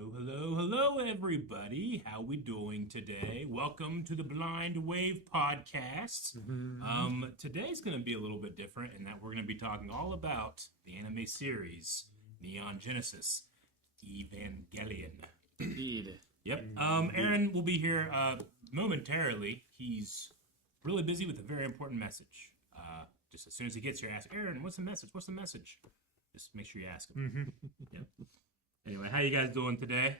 Hello, everybody. How we doing today? Welcome to the Blind Wave Podcast. Today's going to be a little bit different in that we're going to be talking all about the anime series Neon Genesis Evangelion. Indeed. Yep. Aaron will be here momentarily. He's really busy with a very important message. Just as soon as he gets here, ask Aaron, "What's the message? What's the message?" Just make sure you ask him. Yep. Anyway, how you guys doing today?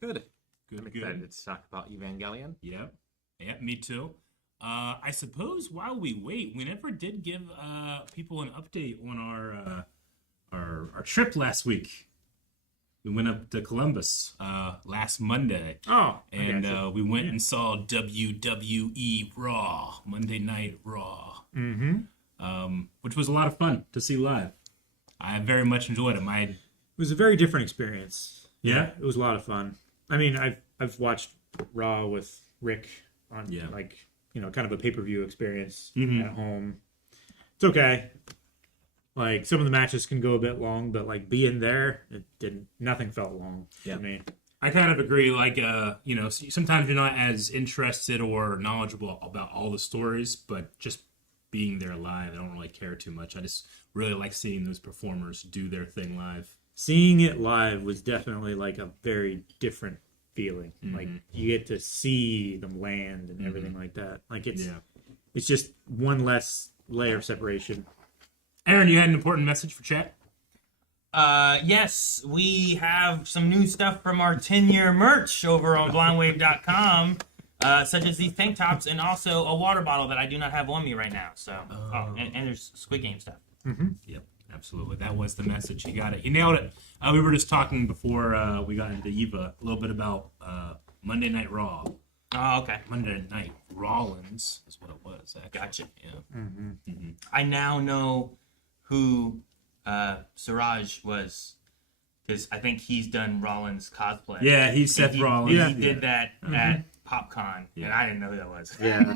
Good. Good. I'm excited to talk about Evangelion. Yep. Yep, me too. I suppose while we wait, we never did give people an update on our trip last week. We went up to Columbus last Monday. Oh, and we went and saw WWE Raw, Monday Night Raw. Which was a lot of fun to see live. I very much enjoyed it. It was a very different experience. Yeah? It was a lot of fun. I mean, I've watched Raw with Rick on kind of a pay-per-view experience at home. It's okay. Like, some of the matches can go a bit long, but like being there, nothing felt long for me. I kind of agree. Like, sometimes you're not as interested or knowledgeable about all the stories, but just being there live, I don't really care too much. I just really like seeing those performers do their thing live. Seeing it live was definitely like a very different feeling. Like, you get to see them land and everything like that. Like, it's just one less layer of separation. Aaron, you had an important message for chat? Yes, we have some new stuff from our 10-year merch over on blindwave.com, such as these tank tops and also a water bottle that I do not have on me right now. So, and there's Squid Game stuff. Yep, absolutely. That was the message. He got it. He nailed it. We were just talking before we got into EVA a little bit about Monday Night Raw. Oh, okay. Monday Night Rollins is what it was, actually. Gotcha. Yeah. I now know who Siraj was, because I think he's done Rollins cosplay. Yeah, he's Seth Rollins. He did that at PopCon, and I didn't know who that was. Yeah.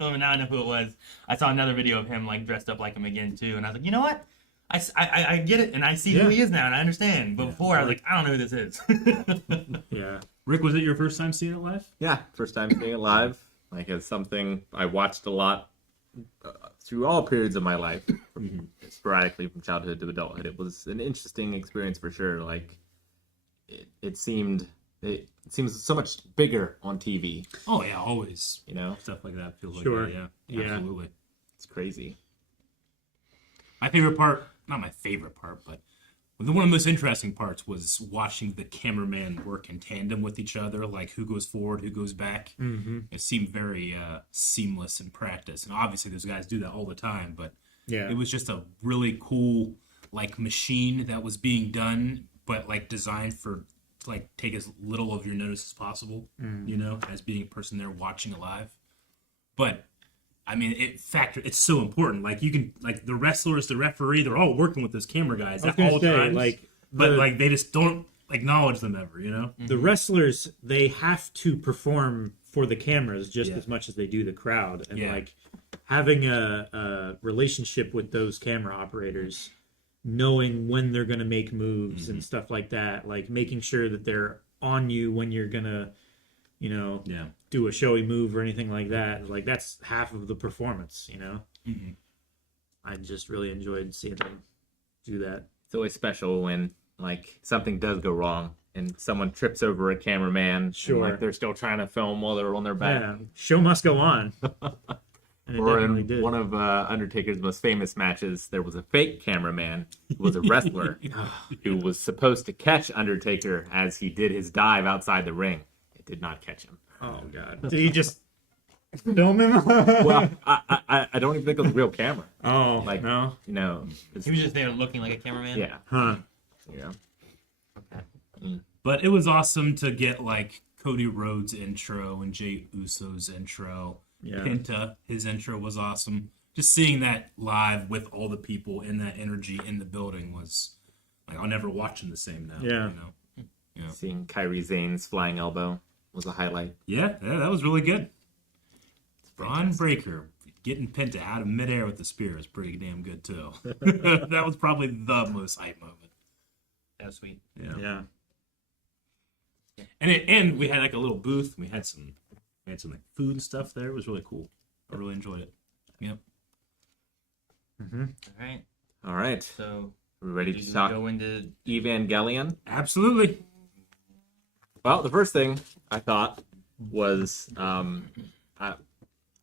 Now I know who it was. I saw another video of him like dressed up like him again too, and I was like, you know what? I get it, and I see who he is now, and I understand. But before, I was like, I don't know who this is. Yeah. Rick, was it your first time seeing it live? Yeah, first time seeing it live. Like, it's something I watched a lot through all periods of my life, sporadically from childhood to adulthood. It was an interesting experience for sure. Like, it seems so much bigger on TV. Oh yeah, always. You know, Stuff like that feels Sure. like that. Yeah, absolutely. it's crazy. My favorite part, not my favorite part, but one of the most interesting parts was watching the cameraman work in tandem with each other, like who goes forward, who goes back. It seemed very seamless in practice, and obviously those guys do that all the time. But it was just a really cool like machine that was being done, but like designed for like take as little of your notice as possible. You know, as being a person there watching it live. But I mean, it's so important. Like, you can, like, the wrestlers, the referee, they're all working with those camera guys at all times. But they just don't acknowledge them ever, you know? The wrestlers, they have to perform for the cameras just as much as they do the crowd. And, like, having a relationship with those camera operators, knowing when they're going to make moves and stuff like that, like, making sure that they're on you when you're going to, do a showy move or anything like that. Like, that's half of the performance, you know? I just really enjoyed seeing them do that. It's always special when, like, something does go wrong and someone trips over a cameraman. Sure. And, like, they're still trying to film while they're on their back. Yeah, show must go on. And Or in one of Undertaker's most famous matches, there was a fake cameraman who was a wrestler who was supposed to catch Undertaker as he did his dive outside the ring. It did not catch him. Oh, God. Did he just film him? Well, I don't even think it was a real camera. Oh, Like, no. you know. He was just there looking like a cameraman. Yeah. Huh. Yeah. But it was awesome to get, like, Cody Rhodes' intro and Jey Uso's intro. Yeah. Penta, his intro was awesome. Just seeing that live with all the people in that energy in the building was, like, I'll never watch them the same now. Yeah. You know? Yeah. Seeing Kairi Zane's flying elbow was a highlight. Yeah, that was really good. Braun Breaker getting Penta out of midair with the spear is pretty damn good, too. That was probably the most hype moment. That was sweet. Yeah. Yeah. And we had like a little booth. We had some like food and stuff there. It was really cool. I really enjoyed it. Yep. All right. All right. So, Are we ready do to we talk go into Evangelion? Absolutely. Well, the first thing I thought was I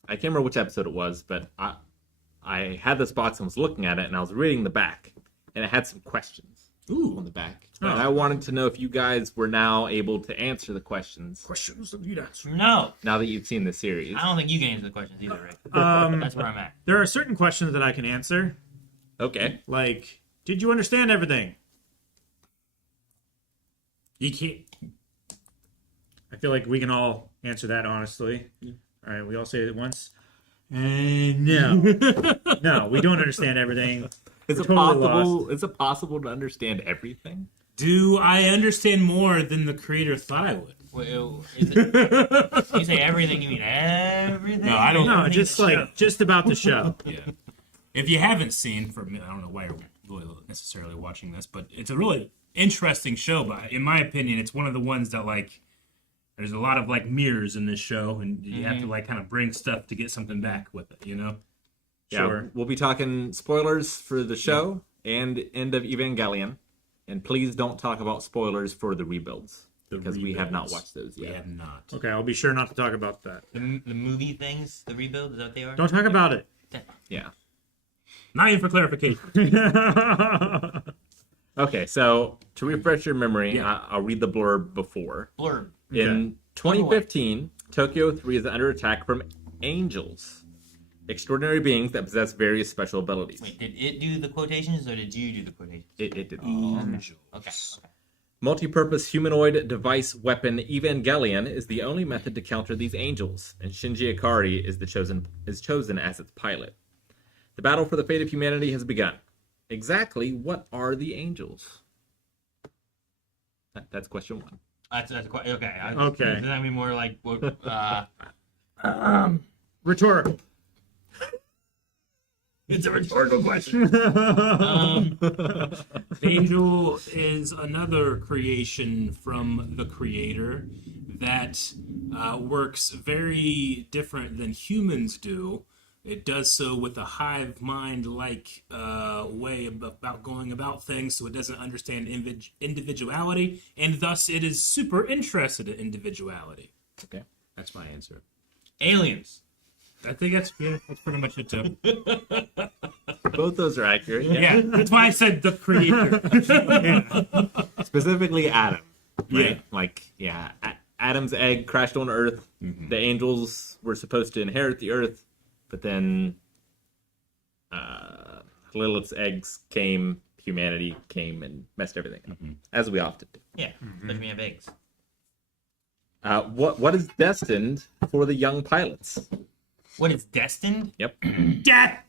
can't remember which episode it was, but I had this box and was looking at it, and I was reading the back, and it had some questions on the back. And I wanted to know if you guys were now able to answer the questions Questions that you'd answer. No, now that you've seen the series. I don't think you can answer the questions either, Rick. That's where I'm at. There are certain questions that I can answer. Okay. Like, did you understand everything? You can't. I feel like we can all answer that honestly. All right, we all say it at once. No. No, we don't understand everything. Is it totally possible? lost. Is it possible to understand everything? Do I understand more than the creator thought I would? Wait, is it, you say everything, you mean everything? No, I don't- No, Everything just in the show? like just about the show. Yeah. If you haven't seen, I don't know why you're really necessarily watching this, but it's a really interesting show. But in my opinion, it's one of the ones that like there's a lot of like mirrors in this show, and you have to like kind of bring stuff to get something back with it. You know? Yeah, Sure. we'll be talking spoilers for the show and end of Evangelion. And please don't talk about spoilers for the rebuilds. Because we have not rebuilds. watched those We yet. have not. Okay, I'll be sure not to talk about that. The movie things, the rebuild, is that what they are? Don't talk about it. Yeah. Not even for clarification. Okay, so to refresh your memory, Yeah. I'll read the blurb before. Blurb. In 2015, Tokyo 3 is under attack from angels, extraordinary beings that possess various special abilities. Wait, did it do the quotations or did you do the quotations? It did. Angels. Okay. Multi-purpose humanoid device weapon Evangelion is the only method to counter these angels, and Shinji Ikari is chosen as its pilot. The battle for the fate of humanity has begun. Exactly what are the angels? That's question one. That's quite okay. Okay. Does that mean more like what? Rhetorical. It's a rhetorical question. Angel is another creation from the creator that works very different than humans do. It does so with a hive mind-like way about going about things, so it doesn't understand individuality, and thus it is super interested in individuality. Okay. That's my answer. Aliens. I think that's pretty much it too. Both those are accurate. Yeah, that's why I said the creator. Specifically Adam. Right? Yeah. Like, Adam's egg crashed on Earth. The angels were supposed to inherit the Earth, but then Lilith's eggs came, humanity came, and messed everything up, as we often do. Yeah. Especially when you have eggs. What is destined for the young pilots? What is destined? Yep. Death.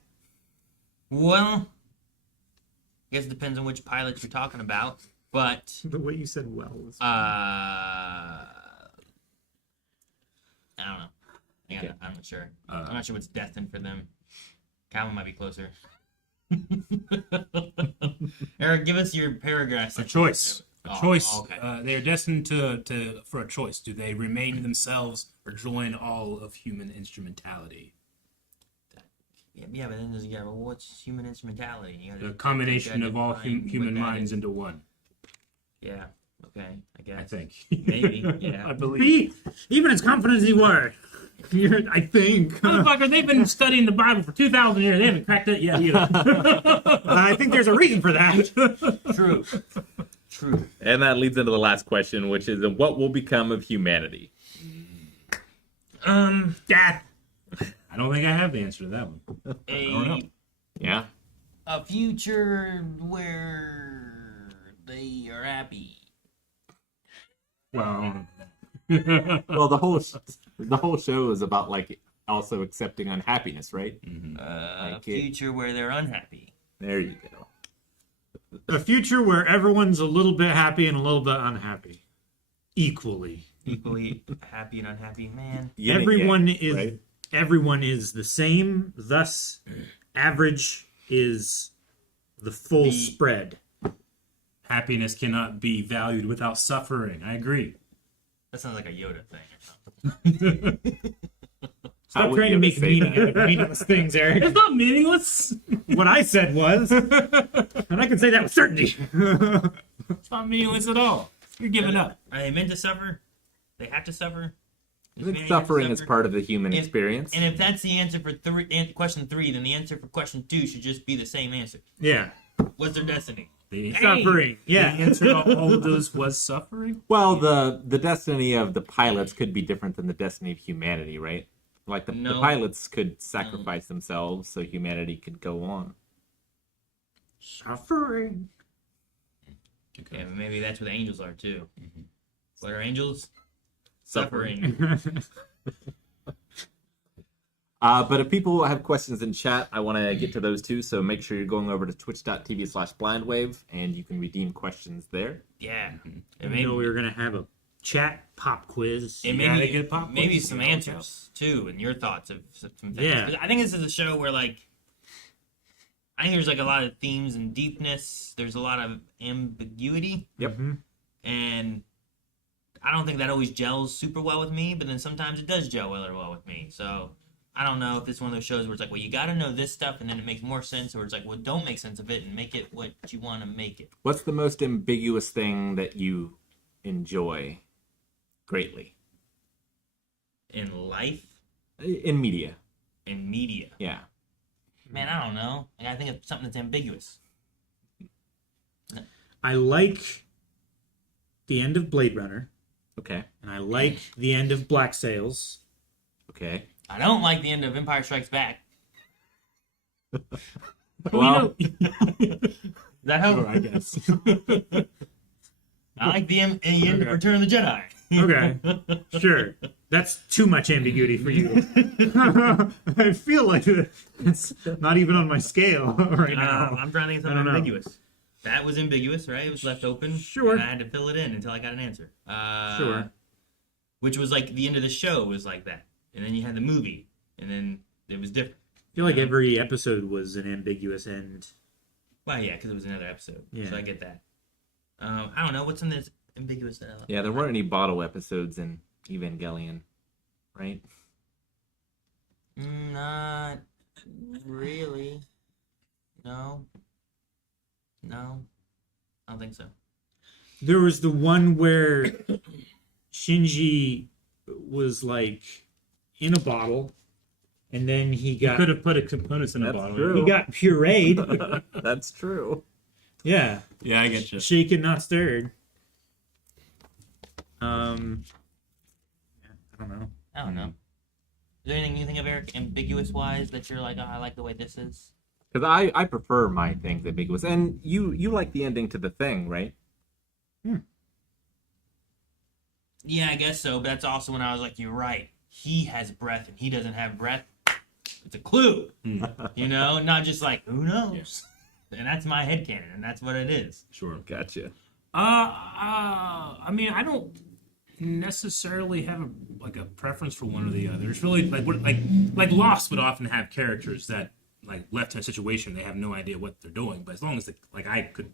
Well, I guess it depends on which pilots you're talking about. But The way you said "well" was I don't know. Okay. I'm not sure. I'm not sure what's destined for them. Calvin might be closer. Eric, give us your paragraph. A choice. A Oh, choice. okay. They are destined for a choice. Do they remain themselves or join all of human instrumentality? Yeah, but then there's what's human instrumentality? You gotta The combination you of gotta all define what human that minds is. into one. Yeah. Okay. I guess. I think. Maybe. Yeah. I believe. even as confident as you were. I think. Motherfucker, they've been studying the Bible for 2,000 years. They haven't cracked it yet either. I think there's a reason for that. True. True. And that leads into the last question, which is what will become of humanity? Death. I don't think I have the answer to that one. I don't know. Yeah. A future where they are happy. Well, Well, the whole show is about like also accepting unhappiness, right? A Like it. future where they're unhappy. There you go. A future where everyone's a little bit happy and a little bit unhappy, equally. Equally happy and unhappy, man. Yin and Everyone yang, is right? everyone is the same. Thus, average is the full The- spread. happiness cannot be valued without suffering. I agree. That sounds like a Yoda thing or something. Stop would trying to you make say meaning that? out of meaningless things, Eric. It's not meaningless. What I said was, and I can say that with certainty. It's not meaningless at all. You're giving up. Are they meant to suffer? They have to suffer? I think suffering is part of the human experience. And if that's the answer for question 3, then the answer for question 2 should just be the same answer. Yeah. What's their destiny? The Suffering. Yeah. answer to all of those was suffering. Well, the destiny of the pilots could be different than the destiny of humanity, right? Like the No. pilots could sacrifice themselves so humanity could go on. Suffering. Okay. Yeah, maybe that's what the angels are too. What are angels? Suffering. Suffering. But if people have questions in chat, I want to get to those too. So make sure you're going over to twitch.tv/blindwave and you can redeem questions there. Yeah. I know we were going to have a chat pop quiz. And gotta maybe, get pop maybe quizzes, some you know, answers too, and your thoughts of some things. Yeah. 'Cause I think this is a show where like I think there's like a lot of themes and deepness. There's a lot of ambiguity, Yep. and I don't think that always gels super well with me. But then sometimes it does gel really well with me. So I don't know if it's one of those shows where it's like, well, you got to know this stuff, and then it makes more sense, or it's like, well, don't make sense of it and make it what you want to make it. What's the most ambiguous thing that you enjoy greatly In life in media? and media, Yeah. man, I don't know. I gotta think of something that's ambiguous. I like the end of Blade Runner, Okay. and I like the end of Black Sails. Okay. I don't like the end of Empire Strikes Back. Well, Does that help? Sure, I guess. I like the end of Return of the Jedi. Okay, sure. That's too much ambiguity for you. I feel like it's not even on my scale right now. I'm trying to think of I something don't know. ambiguous. That was ambiguous, right? It was left open. Sure. And I had to fill it in until I got an answer. Sure. Which was like the end of the show was like that. And then you had the movie. And then it was different. I feel like every episode was an ambiguous end. Well, yeah, because it was another episode. Yeah. So I get that. I don't know. What's something that's ambiguous that I like? yeah, there weren't any bottle episodes in Evangelion, right? Not really. No. I don't think so. There was the one where Shinji was like in a bottle, and then he You got could have put a components in a That's bottle. true. he got pureed. That's true. Yeah, Yeah, I get you. shaken not stirred. Yeah, I don't know. I don't know. Is there anything you think of, Eric, ambiguous wise that you're like, oh, I like the way this is? Because I prefer my things ambiguous, and you like the ending to The Thing, right? Yeah, I guess so. But that's also when I was like, you're right. He has breath and he doesn't have breath. It's a clue. You know, not just like, who knows? And that's my headcanon, and that's what it is. Sure. Gotcha. I mean, I don't necessarily have a preference for one or the other. It's really like Lost would often have characters that like left in a situation they have no idea what they're doing, but as long as I could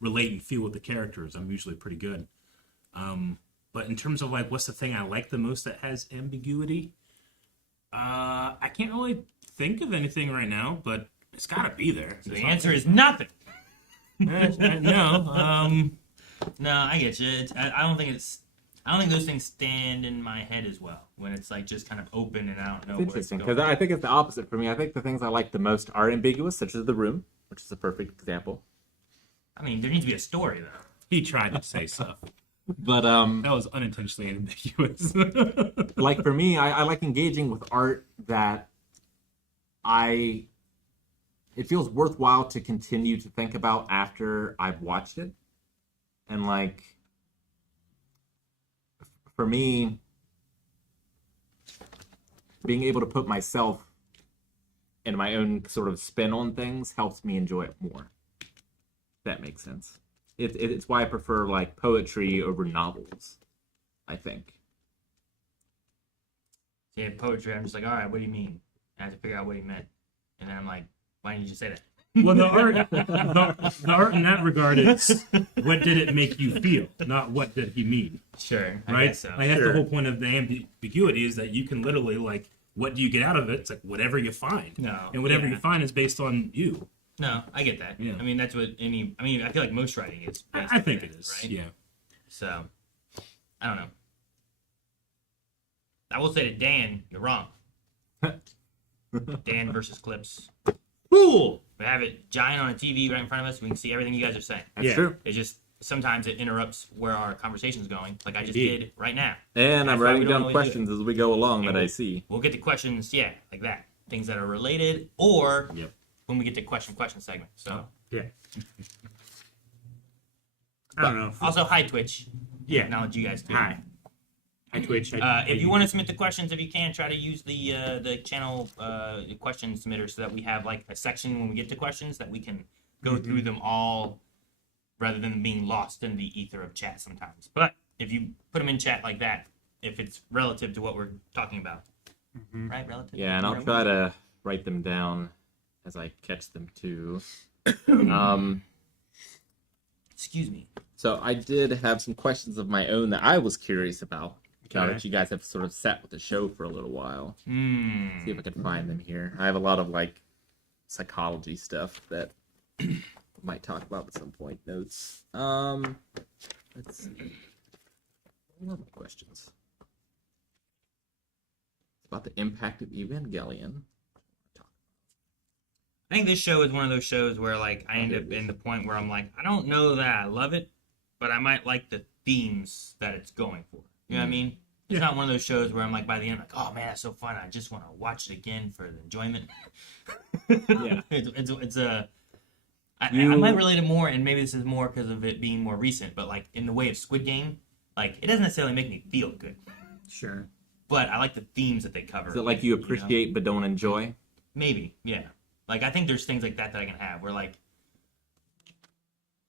relate and feel with the characters, I'm usually pretty good. But in terms of like what's the thing I like the most that has ambiguity, I can't really think of anything right now, but it's got to be there. So the answer is nothing. No. No, I get you. I don't think those things stand in my head as well when it's like just kind of open and I don't know It's where it's interesting going. because I think it's the opposite for me. I think the things I like the most are ambiguous, such as The Room, which is a perfect example. I mean, there needs to be a story though. He tried to say stuff. But That was unintentionally ambiguous. like for me, I like engaging with art that it feels worthwhile to continue to think about after I've watched it. And like for me, being able to put myself in my own sort of spin on things helps me enjoy it more. If that makes sense. It's why I prefer like poetry over novels, I think. Yeah, poetry. I'm just like, all right, what do you mean? I have to figure out what he meant, and then I'm like, why didn't you just say that? Well, the art in that regard is what did it make you feel, not what did he mean, Sure, I right? guess so. Like that's Sure. the whole point of the ambiguity is that you can literally like, what do you get out of it? It's like whatever you find, No, and whatever yeah. you find is based on you. No, I get that. Yeah. I mean, that's what any. I mean, I feel like most writing is. based I on think that, it is, right? yeah. So, I don't know. I will say to Dan, you're wrong. Dan versus Clips. Cool. We have it giant on a TV right in front of us. We can see everything you guys are saying. That's Yeah. true. It's just sometimes it interrupts where our conversation's going, like I just Indeed. did right now. And I'm That's why we writing don't down always do it. questions as we go along that I see. We'll get to questions, yeah, like that. Things that are related, or Yep. when we get to question segment. So, Yeah. I don't know. also, hi Twitch. Yeah. Acknowledge you guys too. Hi. Hi, Twitch. If you want to submit the questions, if you can, try to use the channel question submitter so that we have like a section when we get to questions that we can go through them all rather than being lost in the ether of chat sometimes. But if you put them in chat like that, if it's relative to what we're talking about, right? Relative. Yeah, and I'll Right? try to write them down as I catch them too. Excuse me. So I did have some questions of my own that I was curious about. Now Okay. that you guys have sort of sat with the show for a little while, Hmm. see if I can find them here. I have a lot of like psychology stuff that we might talk about at some point. Notes. Let's see. What are my questions? It's about the impact of Evangelion. I think this show is one of those shows where like I end up in the point where I'm like, I don't know that I love it, but I might like the themes that it's going for. You know what I mean? It's not one of those shows where I'm like by the end like, oh man, that's so fun. I just want to watch it again for the enjoyment. Yeah. It's a. I might relate it more, and maybe this is more because of it being more recent. But like in the way of Squid Game, like it doesn't necessarily make me feel good, Sure. but I like the themes that they cover. Is it like you appreciate but don't enjoy? Maybe, yeah. Like I think there's things like that I can have where like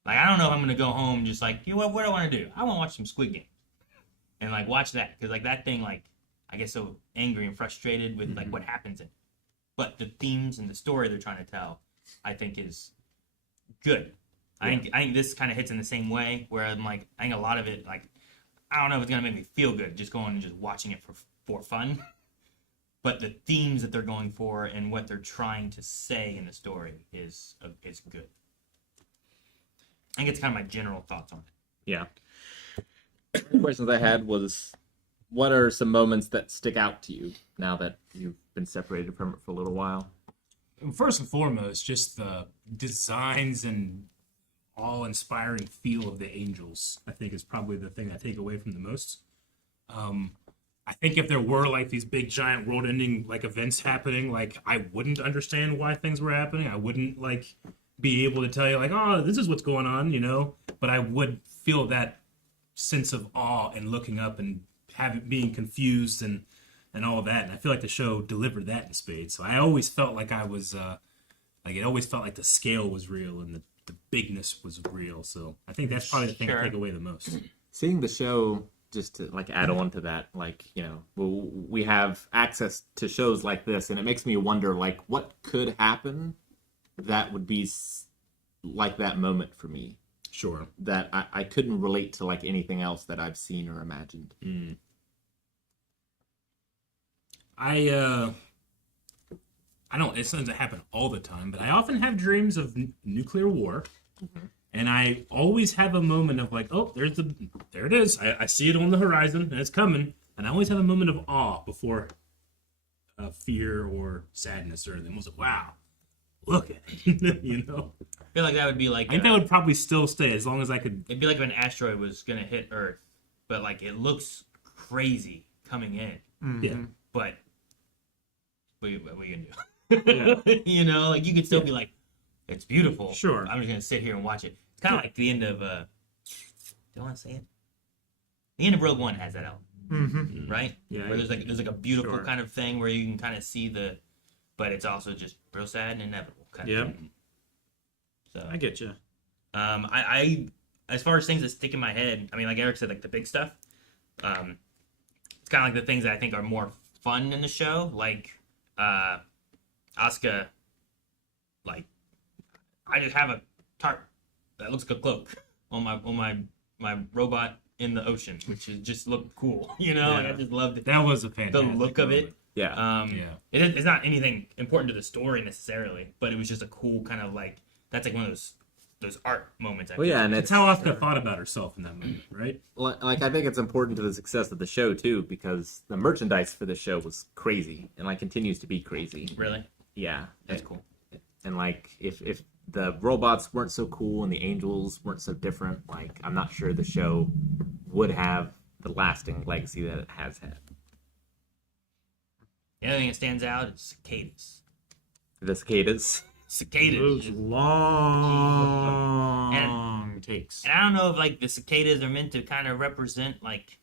I don't know if I'm gonna go home and just like, you know what do I want to do? I want to watch some Squid Game and like watch that because like that thing like I get so angry and frustrated with like what happens in it. But the themes and the story they're trying to tell, I think is good. I think this kind of hits in the same way where I'm like I think a lot of it like I don't know if it's gonna make me feel good just going and just watching it for fun. But the themes that they're going for and what they're trying to say in the story is good. I think it's kind of my general thoughts on it. Yeah. Questions I had was, what are some moments that stick out to you now that you've been separated from it for a little while? First and foremost, just the designs and awe-inspiring feel of the angels, I think, is probably the thing I take away from the most. I think if there were like these big giant world-ending like events happening, like I wouldn't understand why things were happening. I wouldn't like be able to tell you like, oh, this is what's going on, you know. But I would feel that sense of awe and looking up and being confused and all of that. And I feel like the show delivered that in spades. So I always felt like I was like it always felt like the scale was real and the bigness was real. So I think that's probably the thing I take away the most. Seeing the show, just to like add on to that, like, you know, we have access to shows like this, and it makes me wonder like what could happen that would be like that moment for me, Sure. that I couldn't relate to like anything else that I've seen or imagined. I don't, it doesn't happen all the time, but I often have dreams of nuclear war. And I always have a moment of like, oh, there it is. I see it on the horizon and it's coming. And I always have a moment of awe before fear or sadness or anything. I was like, wow, look at it, you know? I feel like that would be like I think that would probably still stay as long as I could. it'd be like if an asteroid was gonna hit Earth, but like it looks crazy coming in, Yeah. but what are you gonna do? You know, like you could still be like, it's beautiful. Sure. I'm just gonna sit here and watch it. It's kind of like the end of. Do I want to say it? The end of Rogue One has that element, right? Yeah, Where there's like a beautiful Sure. kind of thing where you can kind of see but it's also just real sad and inevitable kind of thing. So I get you. I as far as things that stick in my head, I mean, like Eric said, like the big stuff. It's kind of like the things that I think are more fun in the show, like Asuka, like I just have a tarp that looks like a cloak on my robot in the ocean, which is just looked cool. Like I just loved it. That was a The fantastic look of it. Yeah. It's not anything important to the story necessarily, but it was just a cool kind of like that's like one of those art moments. Well, yeah, and It's how Asuka thought about herself in that moment, right? like I think it's important to the success of the show too, because the merchandise for the show was crazy and like continues to be crazy. Really, Yeah, that's cool. And like if the robots weren't so cool and the angels weren't so different, like I'm not sure the show would have the lasting legacy that it has had. The other thing that stands out is cicadas. The cicadas. Those Cicadas. long takes. And I don't know if like the cicadas are meant to kind of represent like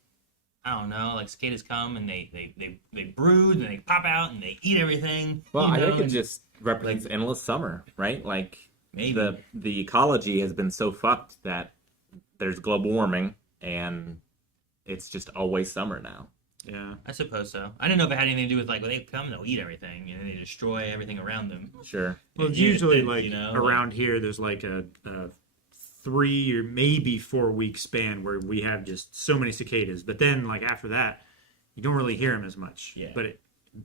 I don't know, like cicadas come and they brood and they pop out and they eat everything. Well, I think it and just represents endless summer, right? Like maybe the ecology has been so fucked that there's global warming and it's just always summer now. Yeah. I suppose so. I didn't know if it had anything to do with like when they come, they'll eat everything and they destroy everything around them. Sure. Well, it's Yeah, usually it's, like like around here, there's like a 3 or maybe 4 week span where we have just so many cicadas. But then, like after that, you don't really hear them as much. Yeah. But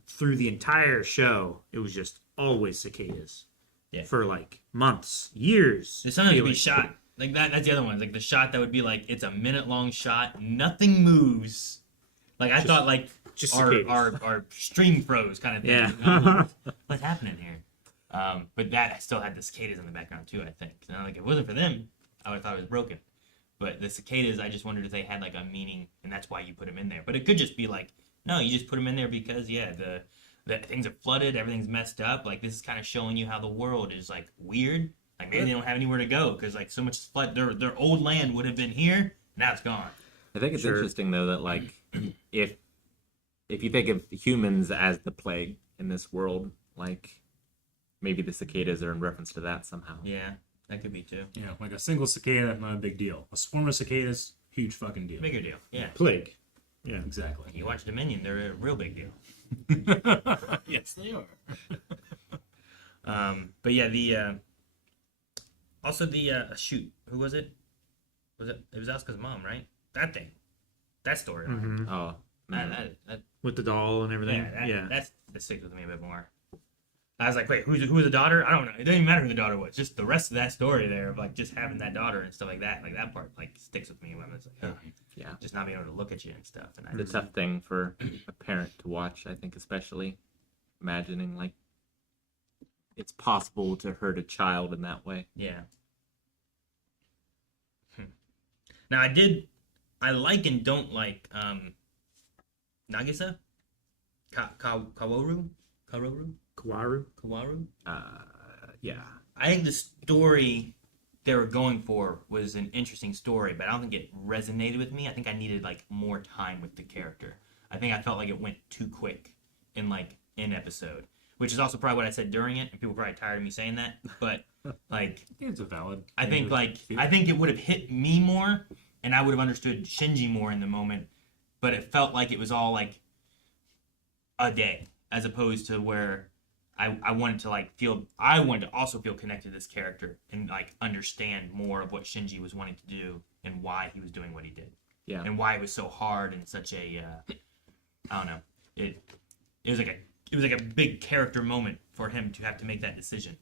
through the entire show, it was just always cicadas. Yeah. For like months, years. There's something to be feeling. shot like that. That's the other one. Like the shot that would be like it's a minute-long shot, nothing moves. Like I thought, like just our cicadas. stream froze kind of thing. Yeah. What's happening here? But that still had the cicadas in the background too. I think. So, like if it wasn't for them, I would have thought it was broken. But the cicadas, I just wondered if they had like a meaning, and that's why you put them in there. But it could just be like, no, you just put them in there because the things are flooded, everything's messed up. Like this is kind of showing you how the world is like weird. Like maybe they don't have anywhere to go because like so much flood. Their old land would have been here, now it's gone. I think it's Sure. interesting though that like if you think of humans as the plague in this world, like maybe the cicadas are in reference to that somehow. Yeah, that could be too. Yeah, like a single cicada, not a big deal. A swarm of cicadas, huge fucking deal. Bigger deal. Yeah. Plague. Yeah. Exactly. You watch Dominion, they're a real big deal. Yes, they are. But yeah, the also the shoot. Who was it? It was Asuka's mom, right? That thing. That storyline. Mhm. Oh, That With the doll and everything. Yeah. that sticks with me a bit more. I was like, wait, who's the daughter? I don't know. It doesn't even matter who the daughter was. Just the rest of that story there of like just having that daughter and stuff like that. Like that part like sticks with me when it's like, oh, yeah. just not being able to look at you and stuff. And I It's a tough thing for a parent to watch, I think, especially imagining like it's possible to hurt a child in that way. yeah. Now I like and don't like Nagisa? Kaworu? Kawaru. Kawaru? Yeah. I think the story they were going for was an interesting story, but I don't think it resonated with me. I think I needed like more time with the character. I think I felt like it went too quick in like an episode, which is also probably what I said during it, and people were probably tired of me saying that. But like, It's a valid. I think it would have hit me more, and I would have understood Shinji more in the moment. But it felt like it was all like a day, as opposed to where I wanted to like feel. I wanted to also feel connected to this character and like understand more of what Shinji was wanting to do and why he was doing what he did. Yeah. And why it was so hard and such a I don't know. It was like a big character moment for him to have to make that decision.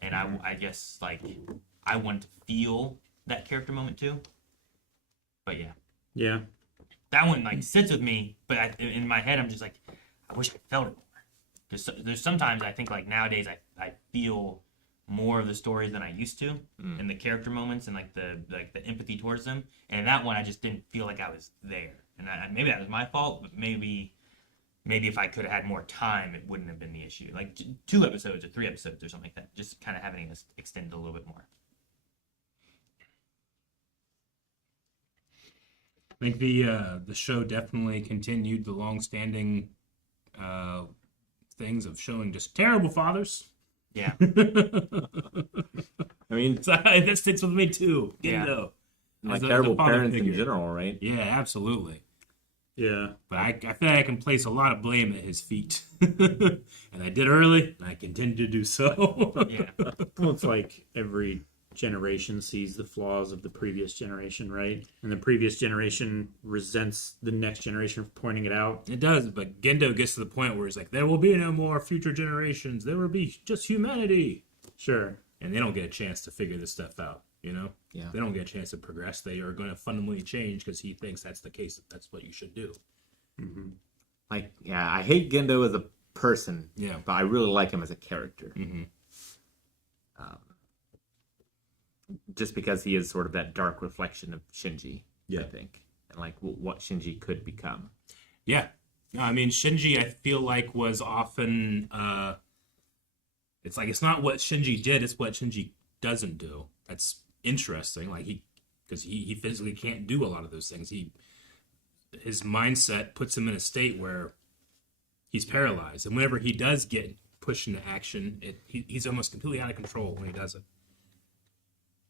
And I guess like I wanted to feel that character moment too. But yeah, Yeah. that one like sits with me. But in my head, I'm just like, I wish I felt it more. There's sometimes I think like nowadays I feel more of the stories than I used to, and the character moments and like the empathy towards them. And in that one, I just didn't feel like I was there. And maybe that was my fault, but maybe if I could have had more time, it wouldn't have been the issue. Like 2 episodes or 3 episodes or something like that. Just kind of having this extended a little bit more. I think the show definitely continued the long-standing things of showing just terrible fathers. Yeah. I mean, So, that sticks with me too. Yeah. Ditto. like As a terrible father parents in figure. general, right? Yeah, absolutely. Yeah. But I feel like I can place a lot of blame at his feet. And I did early, and I continue to do so. Yeah. Well, it's like every generation sees the flaws of the previous generation, right? And the previous generation resents the next generation for pointing it out. It does, but Gendo gets to the point where he's like, there will be no more future generations. There will be just humanity. Sure. And they don't get a chance to figure this stuff out, you know? Yeah. They don't get a chance to progress. They are going to fundamentally change because he thinks that's the case. That's what you should do. Mm-hmm. Like, yeah, I hate Gendo as a person, Yeah. but I really like him as a character. Mm-hmm. Just because he is sort of that dark reflection of Shinji, Yeah. I think, and like what Shinji could become. Yeah. I mean, Shinji, I feel like, was often... it's like, it's not what Shinji did, it's what Shinji doesn't do. That's interesting. Like, because he physically can't do a lot of those things. His mindset puts him in a state where he's paralyzed. And whenever he does get pushed into action, he's almost completely out of control when he does it.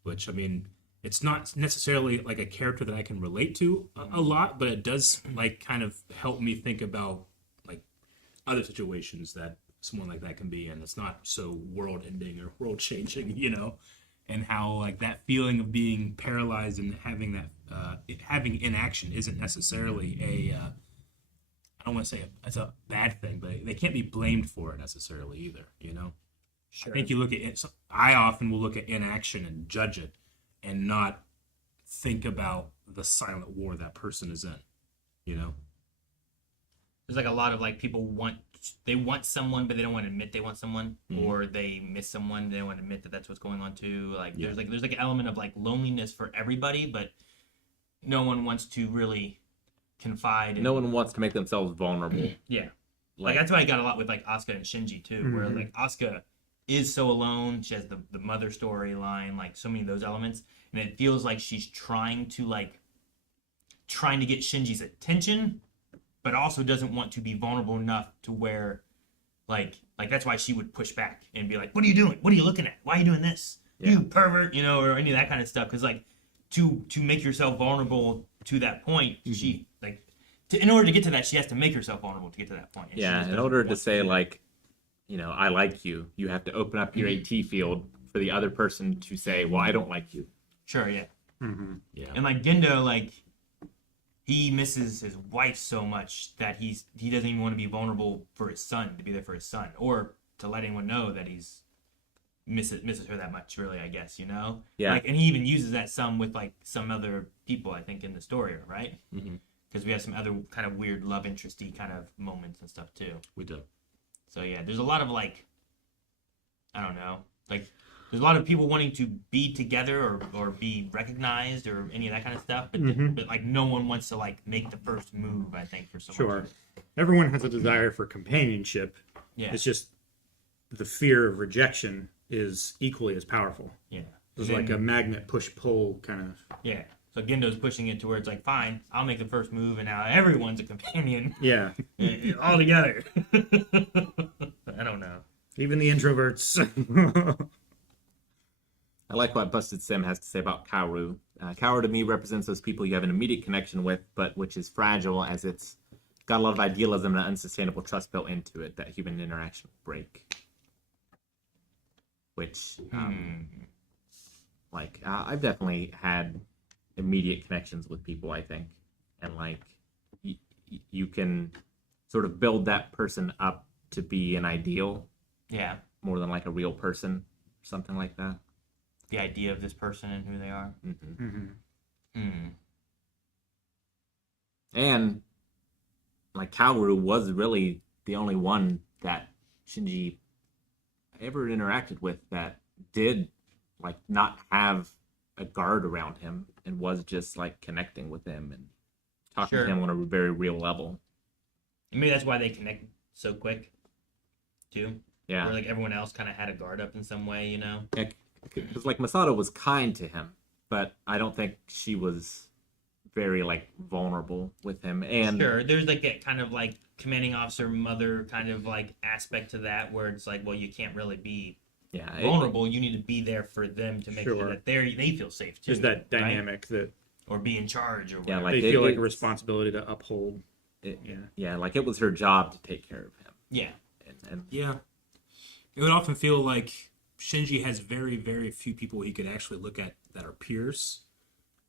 Which, I mean, it's not necessarily like a character that I can relate to a lot, but it does like kind of help me think about like other situations that someone like that can be in. It's not so world ending or world changing, you know, and how like that feeling of being paralyzed and having that having inaction isn't necessarily I don't want to say it's a bad thing, but they can't be blamed for it necessarily either, you know. Sure. I think you look at it. I often will look at inaction and judge it, and not think about the silent war that person is in. You know, There's like a lot of like people want someone, but they don't want to admit they want someone, or they miss someone, they don't want to admit that that's what's going on too. Like there's like an element of like loneliness for everybody, but no one wants to really confide. No one wants to make themselves vulnerable. Yeah. Like that's why I got a lot with like Asuka and Shinji too, where like Asuka is so alone. She has the mother storyline, like so many of those elements, and it feels like she's trying to get Shinji's attention, but also doesn't want to be vulnerable enough to where, like that's why she would push back and be like, "What are you doing? What are you looking at? Why are you doing this? You pervert!" You know, or any of that kind of stuff. Because like to make yourself vulnerable to that point, she like in order to get to that, she has to make herself vulnerable to get to that point. And Yeah, in order to say like, you know, I like you, you have to open up your AT field for the other person to say, well, I don't like you. Sure, yeah. yeah, And like Gendo, like he misses his wife so much that he doesn't even want to be vulnerable for his son, to be there for his son, or to let anyone know that he's misses her that much. Really, I guess, you know. Yeah. Like, and he even uses that some with like some other people, I think, in the story, right? Because we have some other kind of weird love interesty kind of moments and stuff too. we do. So yeah, there's a lot of like, I don't know, like there's a lot of people wanting to be together or be recognized or any of that kind of stuff, but like no one wants to like make the first move. I think for someone. Sure. Everyone has a desire for companionship. Yeah. It's just the fear of rejection is equally as powerful. Yeah. It's like a magnet push-pull kind of. Yeah. So Gendo's pushing it towards like, fine, I'll make the first move, and now everyone's a companion Yeah. all together. I don't know. Even the introverts. I like what Busted Sim has to say about Kaoru. Kaoru to me represents those people you have an immediate connection with, but which is fragile as it's got a lot of idealism and unsustainable trust built into it that human interaction will break. Which, like, I've definitely had immediate connections with people, I think. And, like, you can sort of build that person up to be an ideal Yeah. more than, like, a real person, something like that. The idea of this person and who they are. And like Kaoru was really the only one that Shinji ever interacted with that did like not have a guard around him and was just like connecting with him and talking Sure. to him on a very real level. And maybe that's why they connect so quick, too. Yeah. Where like everyone else kind of had a guard up in some way, you know. Because like Masato was kind to him, but I don't think she was very like vulnerable with him. And Sure, there's like a kind of like commanding officer mother kind of like aspect to that where it's like, well, you can't really be yeah, vulnerable. You need to be there for them to make sure Sure. that they feel safe too. There's that right? dynamic that or be in charge or Yeah, whatever. like they feel like a it's- responsibility to uphold. Yeah, like it was her job to take care of him. Yeah. And Yeah. It would often feel like Shinji has very, very few people he could actually look at that are peers.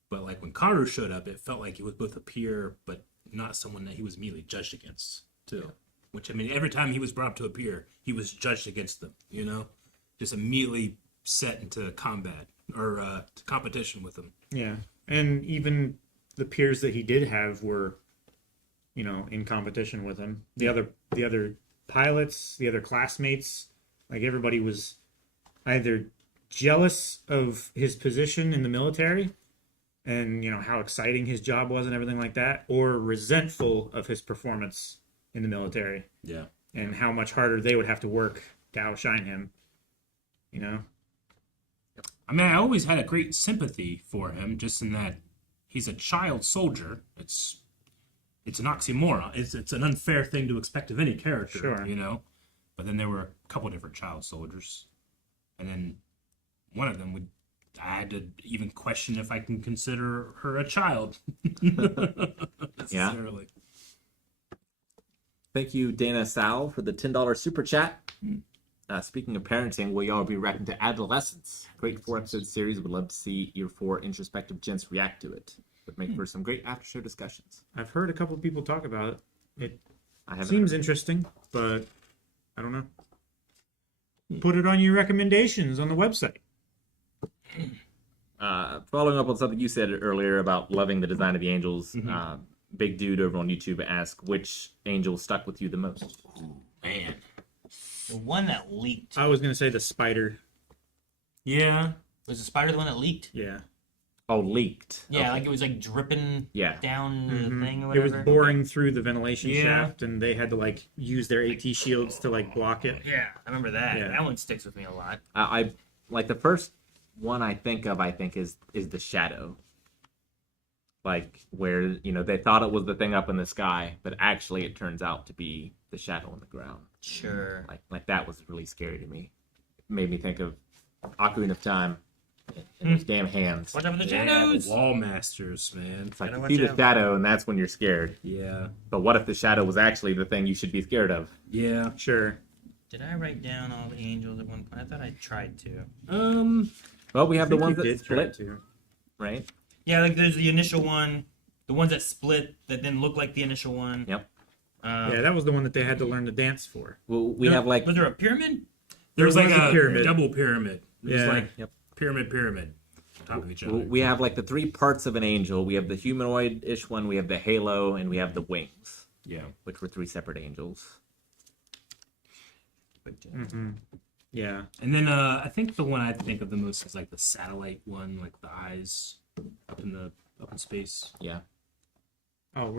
But like when Karu showed up, it felt like he was both a peer, but not someone that he was immediately judged against, too. Yeah. Which, I mean, every time he was brought up to a peer, he was judged against them, you know? Just immediately set into combat or competition with them. Yeah. And even the peers that he did have were, you know, in competition with him. The other pilots, the other classmates, like everybody was either jealous of his position in the military and, you know, how exciting his job was and everything like that, or resentful of his performance in the military. Yeah. And how much harder they would have to work to outshine him, you know? I mean, I always had a great sympathy for him, just in that he's a child soldier. It's an oxymoron. It's an unfair thing to expect of any character, Sure. you know? But then there were a couple different child soldiers. And then one of them I had to even question if I can consider her a child. Necessarily. thank you, Dana Sal, for the $10 super chat. Speaking of parenting, will y'all be reacting to Adolescence? Great 4-episode series. Would love to see your 4 introspective gents react to it. Would make for some great after-show discussions. I've heard a couple of people talk about it. I haven't Seems heard. interesting, but I don't know. Put it on your recommendations on the website. Following up on something you said earlier about loving the design of the angels, Big Dude over on YouTube asked, which angel stuck with you the most? Man. The one that leaked. I was going to say the spider. Yeah. Was the spider the one that leaked? Yeah. Oh, leaked. Yeah, Okay. like it was like dripping down the thing or It whatever. was boring through the ventilation Yeah. shaft, and they had to like use their AT shields to like block it. Yeah, I remember that. Yeah. That one sticks with me a lot. I like the first one I think is the shadow. Like where, you know, they thought it was the thing up in the sky, but actually it turns out to be the shadow on the ground. Sure. Like that was really scary to me. It made me think of Ocarina of Time and those damn hands. Watch out for the Yeah, shadows. the Wall Masters, man. It's like Gotta you see watch the out. shadow and that's when you're scared. Yeah. But what if the shadow was actually the thing you should be scared of? Yeah. Sure. Did I write down all the angels at one point? I thought I tried to. Well, we have the I think ones you that did try split, to. right? Yeah, like there's the initial one, the ones that split that then look like the initial one. Yep. Yeah, that was the one that they had to learn to dance for. Well, we have like Was there a pyramid? There's There like was a a pyramid. double pyramid. There's Yeah. like Yep. pyramid, on top of each other. we have like the 3 parts of an angel. We have the humanoid-ish one, we have the halo, and we have the wings, Yeah. which were 3 separate angels. Yeah. And then I think the one I think of the most is like the satellite one, like the eyes up in space. Yeah. Oh,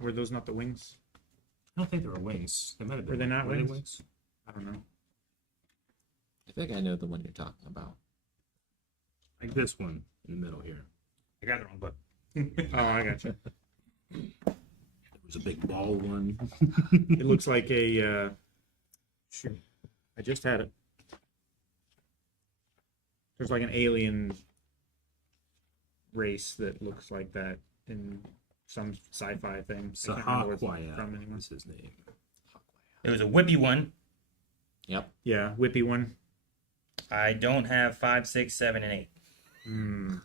were those not the wings? I don't think there were wings. They might have been. Were they not Were wings? I don't know. I think I know the one you're talking about. Like this one in the middle here. I got the wrong book. Oh, I got you. There was a big ball one. It looks like a. Shoot, I just had it. There's like an alien race that looks like that in some sci-fi thing. I can't remember where it's Sahakwaya from anymore. is his name. There was a whippy one. Yep. Yeah, whippy one. I don't have 5, 6, 7, and 8.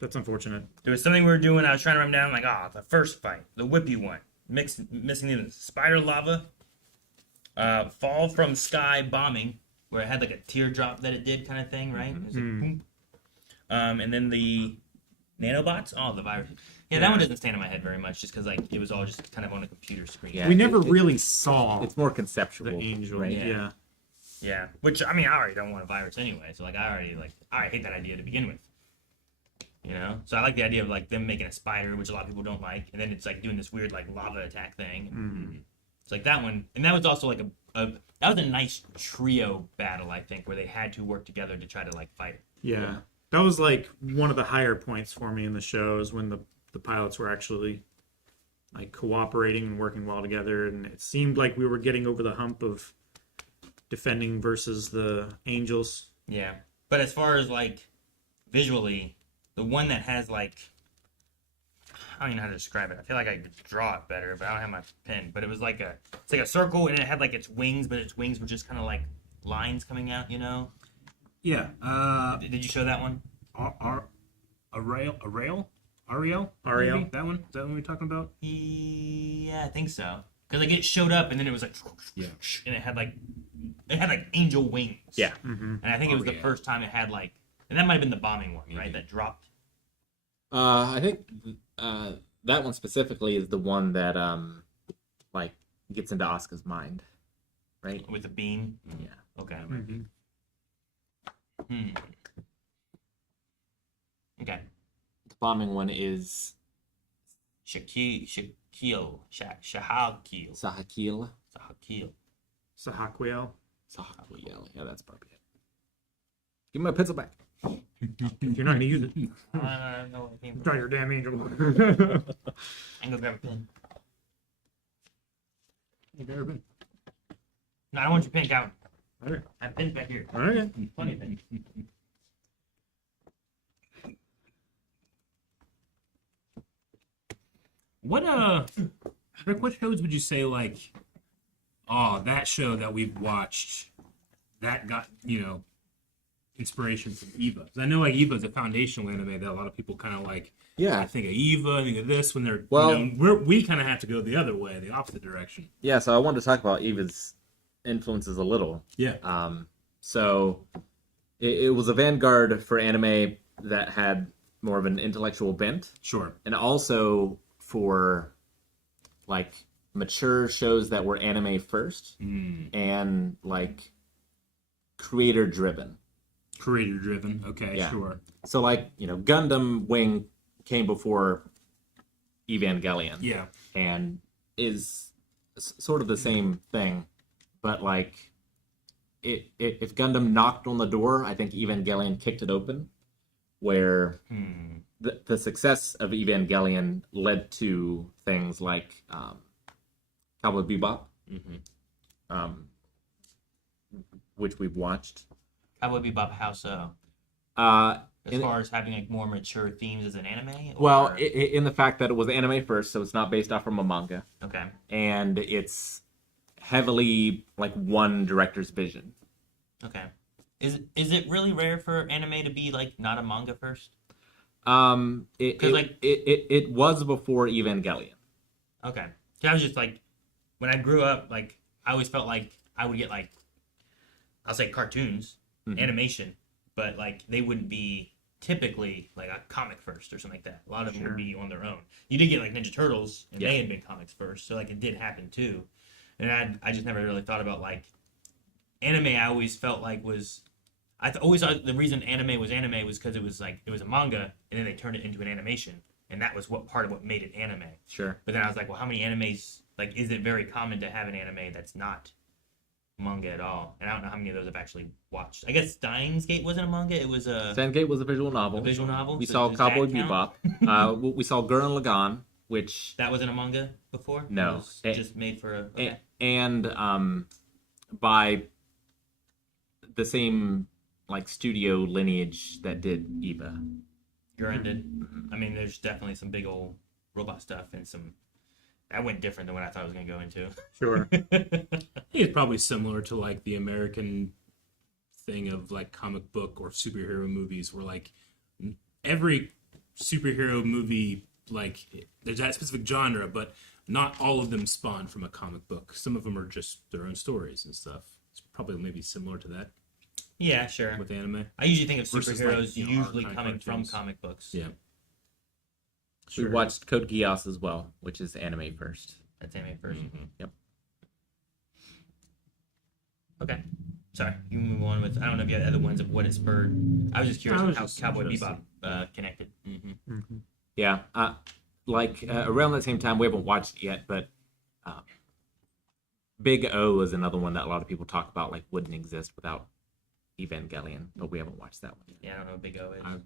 That's unfortunate. There was something we were doing. I was trying to run down, like, the first fight, the whippy one, missing the spider lava, fall from sky bombing, where it had like a teardrop that it did kind of thing, right? It was like, boom. And then the nanobots, the virus. Yeah, that one doesn't stand in my head very much, just because like it was all just kind of on a computer screen. Yeah. We never really saw It's more conceptual. the angel. right? Yeah. Yeah, which I mean, I already don't want a virus anyway, so like I already hate that idea to begin with. You know, so I like the idea of like them making a spider, which a lot of people don't like, and then it's like doing this weird like lava attack thing. It's like that one, and that was also like that was a nice trio battle, I think, where they had to work together to try to like fight. Yeah. That was like one of the higher points for me in the show is when the pilots were actually like cooperating and working well together, and it seemed like we were getting over the hump of defending versus the angels. Yeah, but as far as like visually, the one that has like I don't even know how to describe it. I feel like I could draw it better, but I don't have my pen. But it was like it's like a circle, and it had like its wings, but its wings were just kind of like lines coming out. You know? Yeah. Did you show that one? Ariel? Ariel? Maybe? That one? Is that one we're talking about? Yeah, I think so. Because like it showed up, and then it was like, Yeah. and it had like angel wings. Yeah. Mm-hmm. And I think it was the first time it had like, and that might have been the bombing one, right? That dropped. I think that one specifically is the one that like gets into Asuka's mind, right? With the beam. Yeah. Okay. Mm-hmm. Okay. The bombing one is Shahakil. Sahakil. Sahakil. Sahaquiel. Sahaquiel. Yeah, that's probably it. Give me my pencil back. You're not gonna use it. I don't know what I think. Try your damn angel. I'm gonna grab a pen. No, I don't want your pen, Calvin. Okay. I have pens back here. Okay. Plenty of pens. What Rick, what shows would you say like, oh, that show that we've watched that got, inspiration from EVA? 'Cause I know like EVA is a foundational anime that a lot of people kind of like. Yeah. I think of EVA, I think of this when they're Well- we kind of have to go the other way, the opposite direction. Yeah, so I wanted to talk about Eva's influences a little. Yeah. So it was a vanguard for anime that had more of an intellectual bent, Sure. and also for like mature shows that were anime first and like creator driven. Creator driven. Okay. Yeah. Sure. So like, Gundam Wing came before Evangelion. Yeah. And is sort of the same thing, but like if Gundam knocked on the door, I think Evangelion kicked it open, where the success of Evangelion led to things like Cowboy Bebop, which we've watched. Cowboy Bebop, how so? As In- far as having like more mature themes as an anime? Well, Or... in the fact that it was anime first, so it's not based off from a manga, Okay. and it's heavily like one director's vision. Okay. Is it really rare for anime to be like not a manga first? It was before Evangelion. Okay. 'Cause I was just like, when I grew up, like I always felt like I would get like, I'll say cartoons, animation, but like they wouldn't be typically like a comic first or something like that. A lot of them would be on their own. You did get like Ninja Turtles, and they had been comics first, so like it did happen too. And I just never really thought about like anime. I always felt like was always thought the reason anime was because it was like it was a manga, and then they turned it into an animation, and that was what part of what made it anime. Sure. But then I was like, well, how many animes? Like, is it very common to have an anime that's not manga at all? And I don't know how many of those I've actually watched. I guess Steins Gate wasn't a manga; it was a Steins Gate was a visual novel. visual novel. We So saw does Cowboy that count? Bebop. We saw Gurren Lagann, which That wasn't a manga before. No. It was just made for a. Okay. and by the same like studio lineage that did Eva. Gurren did. I mean, there's definitely some big old robot stuff and some. That went different than what I thought I was going to go into. Sure. I think it's probably similar to like the American thing of like comic book or superhero movies, where like every superhero movie, like there's that specific genre, but not all of them spawn from a comic book. Some of them are just their own stories and stuff. It's probably maybe similar to that Yeah, sure. with anime. I usually think of Versus, superheroes like, you know, usually our coming from cartoons. comic books. Yeah. We watched Code Geass as well, which is anime first. That's anime first. Yep. Okay. Sorry, you can move on with. I don't know if you had other ones of what it spurred. I was just curious I was how just Cowboy interested. Bebop connected. Yeah. Around that same time, we haven't watched it yet, but Big O is another one that a lot of people talk about, like wouldn't exist without Evangelion, but we haven't watched that one yet. Yeah, I don't know what Big O is.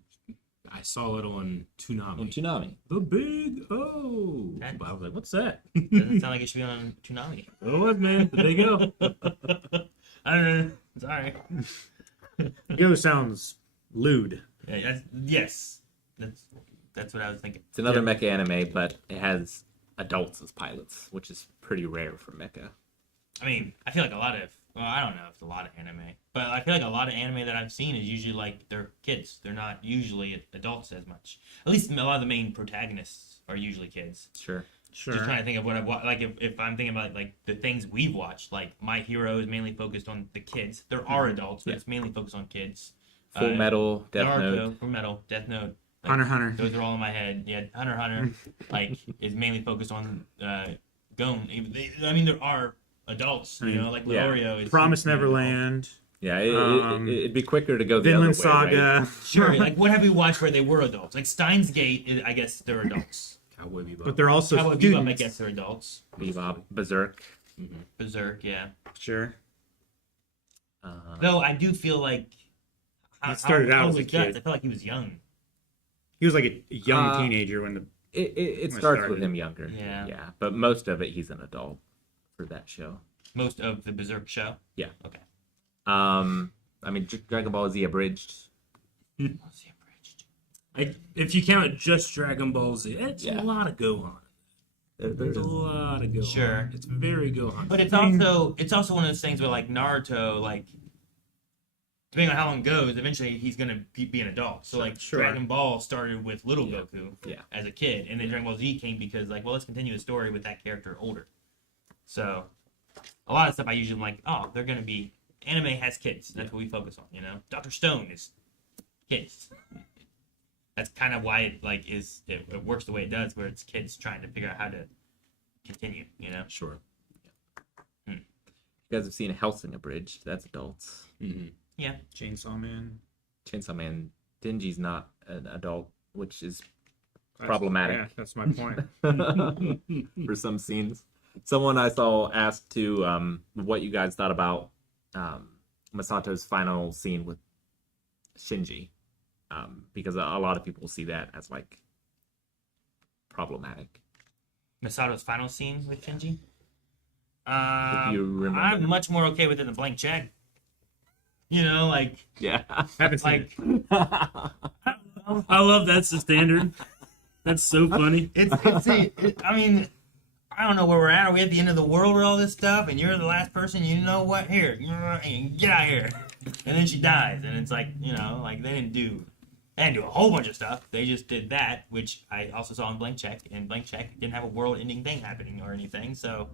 I saw it on Toonami. On Toonami. The Big O. That- I was like, what's that? Doesn't sound like it should be on Toonami. Oh, what, man? The Big O. I don't know. Sorry. Go sounds lewd. Yeah, yes. That's That's what I was thinking. It's another mecha anime, but it has adults as pilots, which is pretty rare for mecha. I mean, I feel like a lot of, well, I don't know if it's a lot of anime, but I feel like a lot of anime that I've seen is usually like they're kids. They're not usually adults as much. At least a lot of the main protagonists are usually kids. Sure. Just trying to think of what I've watched. Like if I'm thinking about like the things we've watched, like My Hero is mainly focused on the kids. There are adults, but it's mainly focused on kids. Full Metal, Death Naruto, Note. Full Metal, Death Note. Like, Hunter x Hunter. Those are all in my head. Yeah, Hunter x Hunter, like is mainly focused on Gon. I mean, there are adults, you know, like Yeah. Leorio is Promise an adult. Neverland. Yeah, it'd be quicker to go the Vinland other way, right? Saga. Sure, like what have we watched where they were adults? Like Steins Gate, I guess they're adults. Cowboy Bebop. But they're also Cowboy Bebop, students. I guess they're adults. Bebop, Berserk. Berserk, yeah. Sure. Though I do feel like He started out how as a was Guts? kid. I feel like he was young. He was like a young teenager when the. It I starts started. with him younger. Yeah. Yeah, but most of it he's an adult for that show. Most of the Berserk show. Yeah. Okay. I mean, Dragon Ball Z abridged. What's the abridged? If you count just Dragon Ball Z, it's Yeah. a lot of Gohan. There's a lot of Gohan. Sure. It's very Gohan. But it's also one of those things where like Naruto, like depending on how long it goes, eventually he's gonna be an adult. So like Sure. Dragon Ball started with little Goku Yeah. as a kid, and then Dragon Ball Z came because like, well, let's continue the story with that character older. So a lot of stuff I usually am like, oh, they're gonna be anime has kids. That's what we focus on, you know. Dr. Stone is kids. That's kind of why it like it works the way it does, where it's kids trying to figure out how to continue, you know. Sure. You guys have seen Hellsing abridged. That's adults. Mm-hmm. Yeah. Chainsaw Man. Chainsaw Man. Denji's not an adult, which is That's- problematic. Yeah, that's my point. for some scenes. Someone I saw asked to what you guys thought about Masato's final scene with Shinji, because a lot of people see that as like problematic. Masato's final scene with Shinji. If you remember. I'm much more okay with it than Blank Check. You know, like Yeah. Haven't seen like I love that's the standard. That's so funny. I mean, I don't know where we're at. Are we at the end of the world with all this stuff? And you're the last person. You know what? Here, get out of here. And then she dies, and it's like, you know, like they didn't do a whole bunch of stuff. They just did that, which I also saw in Blank Check, and Blank Check didn't have a world-ending thing happening or anything. So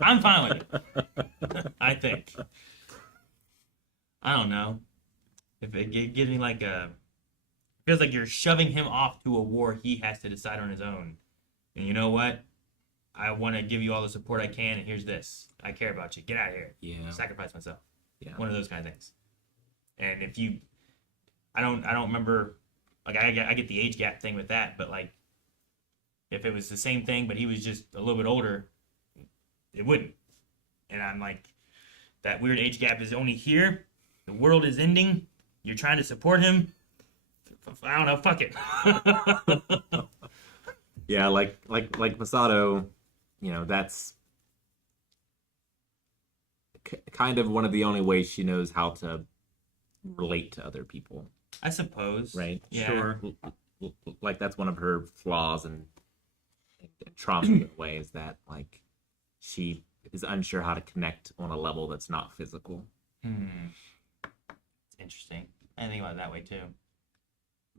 I'm fine with it. I think. I don't know if it gives me like a feels like you're shoving him off to a war he has to decide on his own. And you know what? I want to give you all the support I can, and here's this. I care about you. Get out of here. Yeah. Sacrifice myself. Yeah. One of those kind of things. And if you, I don't remember. Like I get the age gap thing with that, but like, if it was the same thing, but he was just a little bit older, it wouldn't. And I'm like, that weird age gap is only here. The world is ending. You're trying to support him. I don't know. Fuck it. Yeah, like Masato, you know, that's kind of one of the only ways she knows how to relate to other people, I suppose. right? Yeah. Sure. Like that's one of her flaws and trauma in a way, is that like she is unsure how to connect on a level that's not physical. It's interesting. I didn't think about it that way too.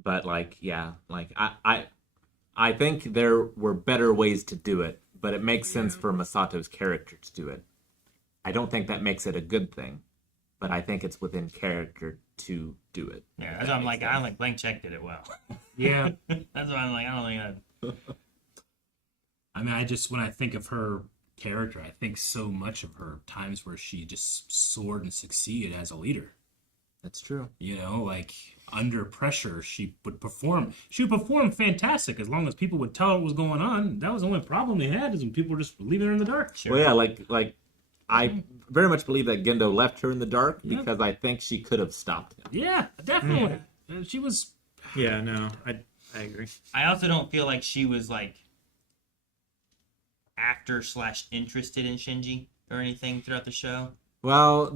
But like, yeah, like I think there were better ways to do it, but it makes sense for Masato's character to do it. I don't think that makes it a good thing, but I think it's within character to do it. Yeah, that's why I'm like, I don't like Blank Check did it well. Yeah. That's why I'm like, I don't think that. I mean, when I think of her character, I think so much of her times where she just soared and succeeded as a leader. That's true. You know, like under pressure, she would perform. She would perform fantastic as long as people would tell her what was going on. That was the only problem they had, is when people were just leaving her in the dark. Sure. Well, yeah, like I very much believe that Gendo left her in the dark Yeah. because I think she could have stopped him. Yeah, definitely. She was. Yeah, no, I agree. I also don't feel like she was like actor/interested in Shinji or anything throughout the show. Well,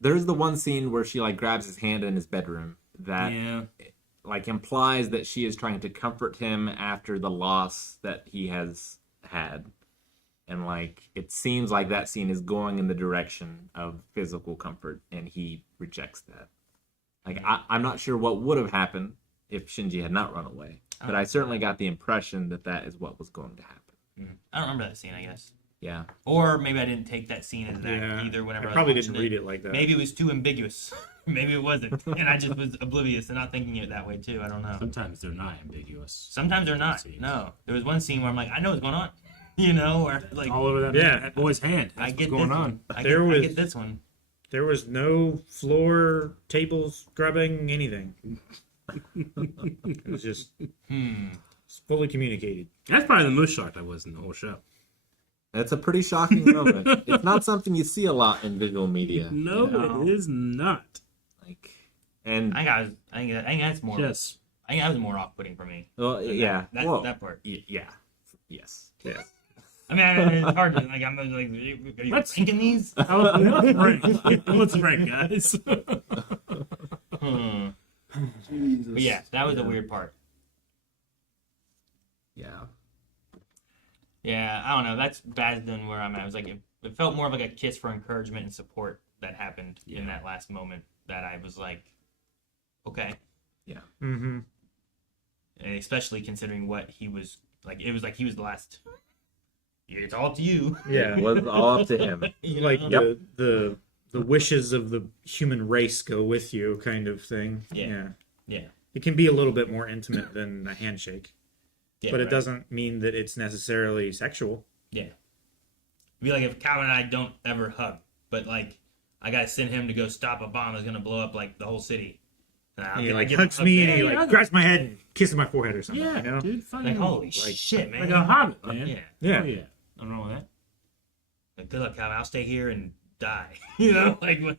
there's the one scene where she like grabs his hand in his bedroom that Yeah. like implies that she is trying to comfort him after the loss that he has had. And like it seems like that scene is going in the direction of physical comfort, and he rejects that. Like I'm not sure what would have happened if Shinji had not run away, but I certainly got the impression that that is what was going to happen. I don't remember that scene, I guess. Yeah. Or maybe I didn't take that scene as that either whenever I I probably was didn't watching read it like that. Maybe it was too ambiguous. Maybe it wasn't. And I just was oblivious and not thinking it that way too. I don't know. Sometimes they're not ambiguous. Sometimes they're not. Scenes. No. There was one scene where I'm like, I know what's going on. You know, or like All over that, Yeah. that boy's hand. That's I what's get going this on. one. I There get was- this one. There was no floor, tables, scrubbing, anything. It was just it's fully communicated. That's probably the most shocked I was in the whole show. That's a pretty shocking moment. It's not something you see a lot in visual media. No, you know? it is not. Like, and I think that's more. Yes. I think that was more off-putting for me. well, yeah, That part. yeah, yes. I mean, it's hard to like. I'm like, are you Let's- ranking these? Let's rank. Let's rank, guys. But yeah, that was the weird part. Yeah. Yeah, I don't know. That's bad than where I'm at. It was like it felt more of like a kiss for encouragement and support that happened in that last moment. That I was like, okay, Mm-hmm. and especially considering what he was like. It was like he was the last. It's all up to you. Yeah. It was all up to him. You Like know? the wishes of the human race go with you kind of thing. Yeah. Yeah. It can be a little bit more intimate than a handshake. Yeah, But it right. doesn't mean that it's necessarily sexual. Yeah. It'd be like if Calvin and I don't ever hug, but like I gotta send him to go stop a bomb that's gonna blow up like the whole city. And And he like give him hugs a me hug and he back. like grabs my head and kisses my forehead or something. Yeah, you know? dude. Fucking, Like holy like, shit, man. like a hobbit, man. Yeah. Yeah. Oh, yeah. Nothing wrong with that. Like, good luck, Calvin. I'll stay here and die. You know, like what?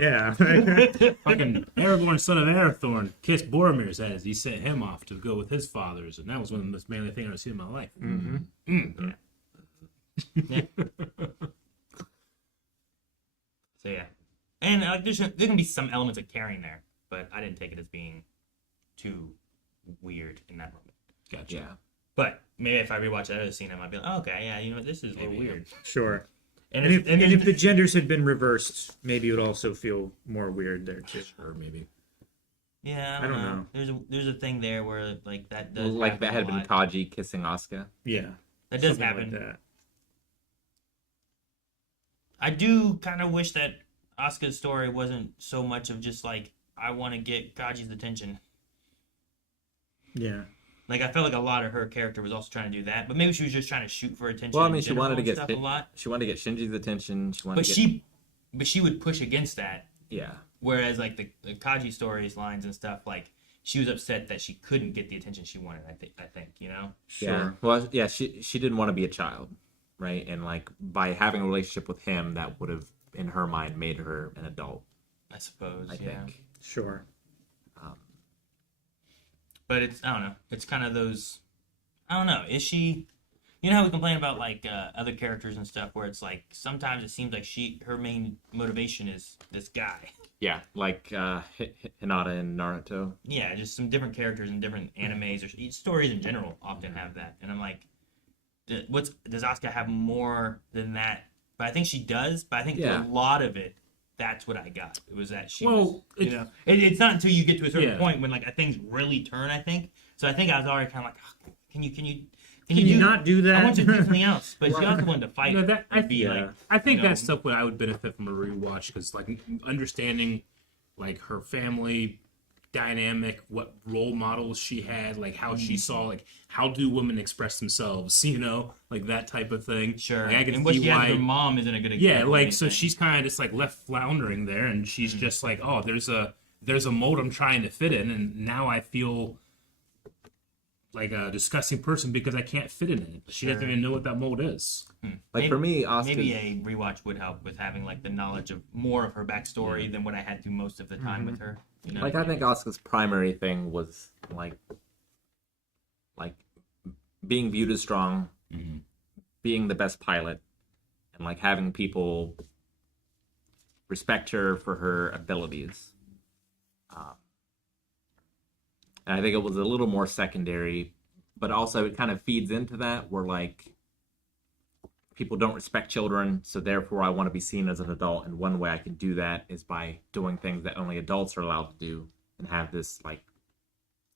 Yeah. Fucking Aragorn, son of Arathorn, kissed Boromir's head as he sent him off to go with his fathers, and that was one of the most manly things I've seen in my life. Mm-hmm. Yeah. So yeah, and like there can be some elements of caring there, but I didn't take it as being too weird in that moment. Gotcha. Yeah. But maybe if I rewatch that other scene, I might be like, oh, okay, yeah, you know what, this is a little Maybe, weird. Sure. And, And it's, if the genders had been reversed, maybe it would also feel more weird there too. Sure, maybe. yeah, I don't know. There's a thing there where like that does Like happen that had a been lot. Kaji kissing Asuka. Yeah. That does Something happen. Like that. I do kind of wish that Asuka's story wasn't so much of just like I want to get Kaji's attention. Yeah. Like I felt like a lot of her character was also trying to do that, but maybe she was just trying to shoot for attention. Well, I in mean, she general wanted to and get stuff a lot, she wanted to get Shinji's attention. She wanted but to get, she would push against that. yeah. Whereas like the Kaji stories, lines and stuff, like she was upset that she couldn't get the attention she wanted. I think you know. Yeah. Well, yeah, she didn't want to be a child, right? And like by having a relationship with him, that would have, in her mind, made her an adult. I suppose. I yeah. think. Sure. But it's I don't know. It's kind of those. I don't know. Is she? You know how we complain about like other characters and stuff, where it's like sometimes it seems like her main motivation is this guy. Yeah, like Hinata and Naruto. Yeah, just some different characters in different animes or stories in general often have that, and I'm like, does Asuka have more than that? But I think she does. But I think Yeah. a lot of it, that's what I got. It was that she. Well, was, you know, it's not until you get to a certain Yeah. point when like things really turn. I think so. I think I was already kind of like, oh, can you not do that? I want you to do something else. But she also wanted to fight. You know, that, I, and be like, I think you know, that's stuff what I would benefit from a rewatch because, like, understanding like her family dynamic, what role models she had, like how she saw, like how do women express themselves, you know, like that type of thing. Sure. Like, I can And what see she has why. with her mom isn't a good Yeah, example. of like so anything. she's kind of just like left floundering there, and she's just like, oh, there's a mold I'm trying to fit in, and now I feel like a disgusting person because I can't fit in it. She doesn't even know what that mold is. Like for me, Asuka's, maybe a rewatch would help with having like the knowledge of more of her backstory than what I had to most of the time with her. You know? like I think Asuka's primary thing was like being viewed as strong, being the best pilot, and like having people respect her for her abilities. And I think it was a little more secondary, but also it kind of feeds into that where like people don't respect children, so therefore I want to be seen as an adult. And one way I can do that is by doing things that only adults are allowed to do and have this like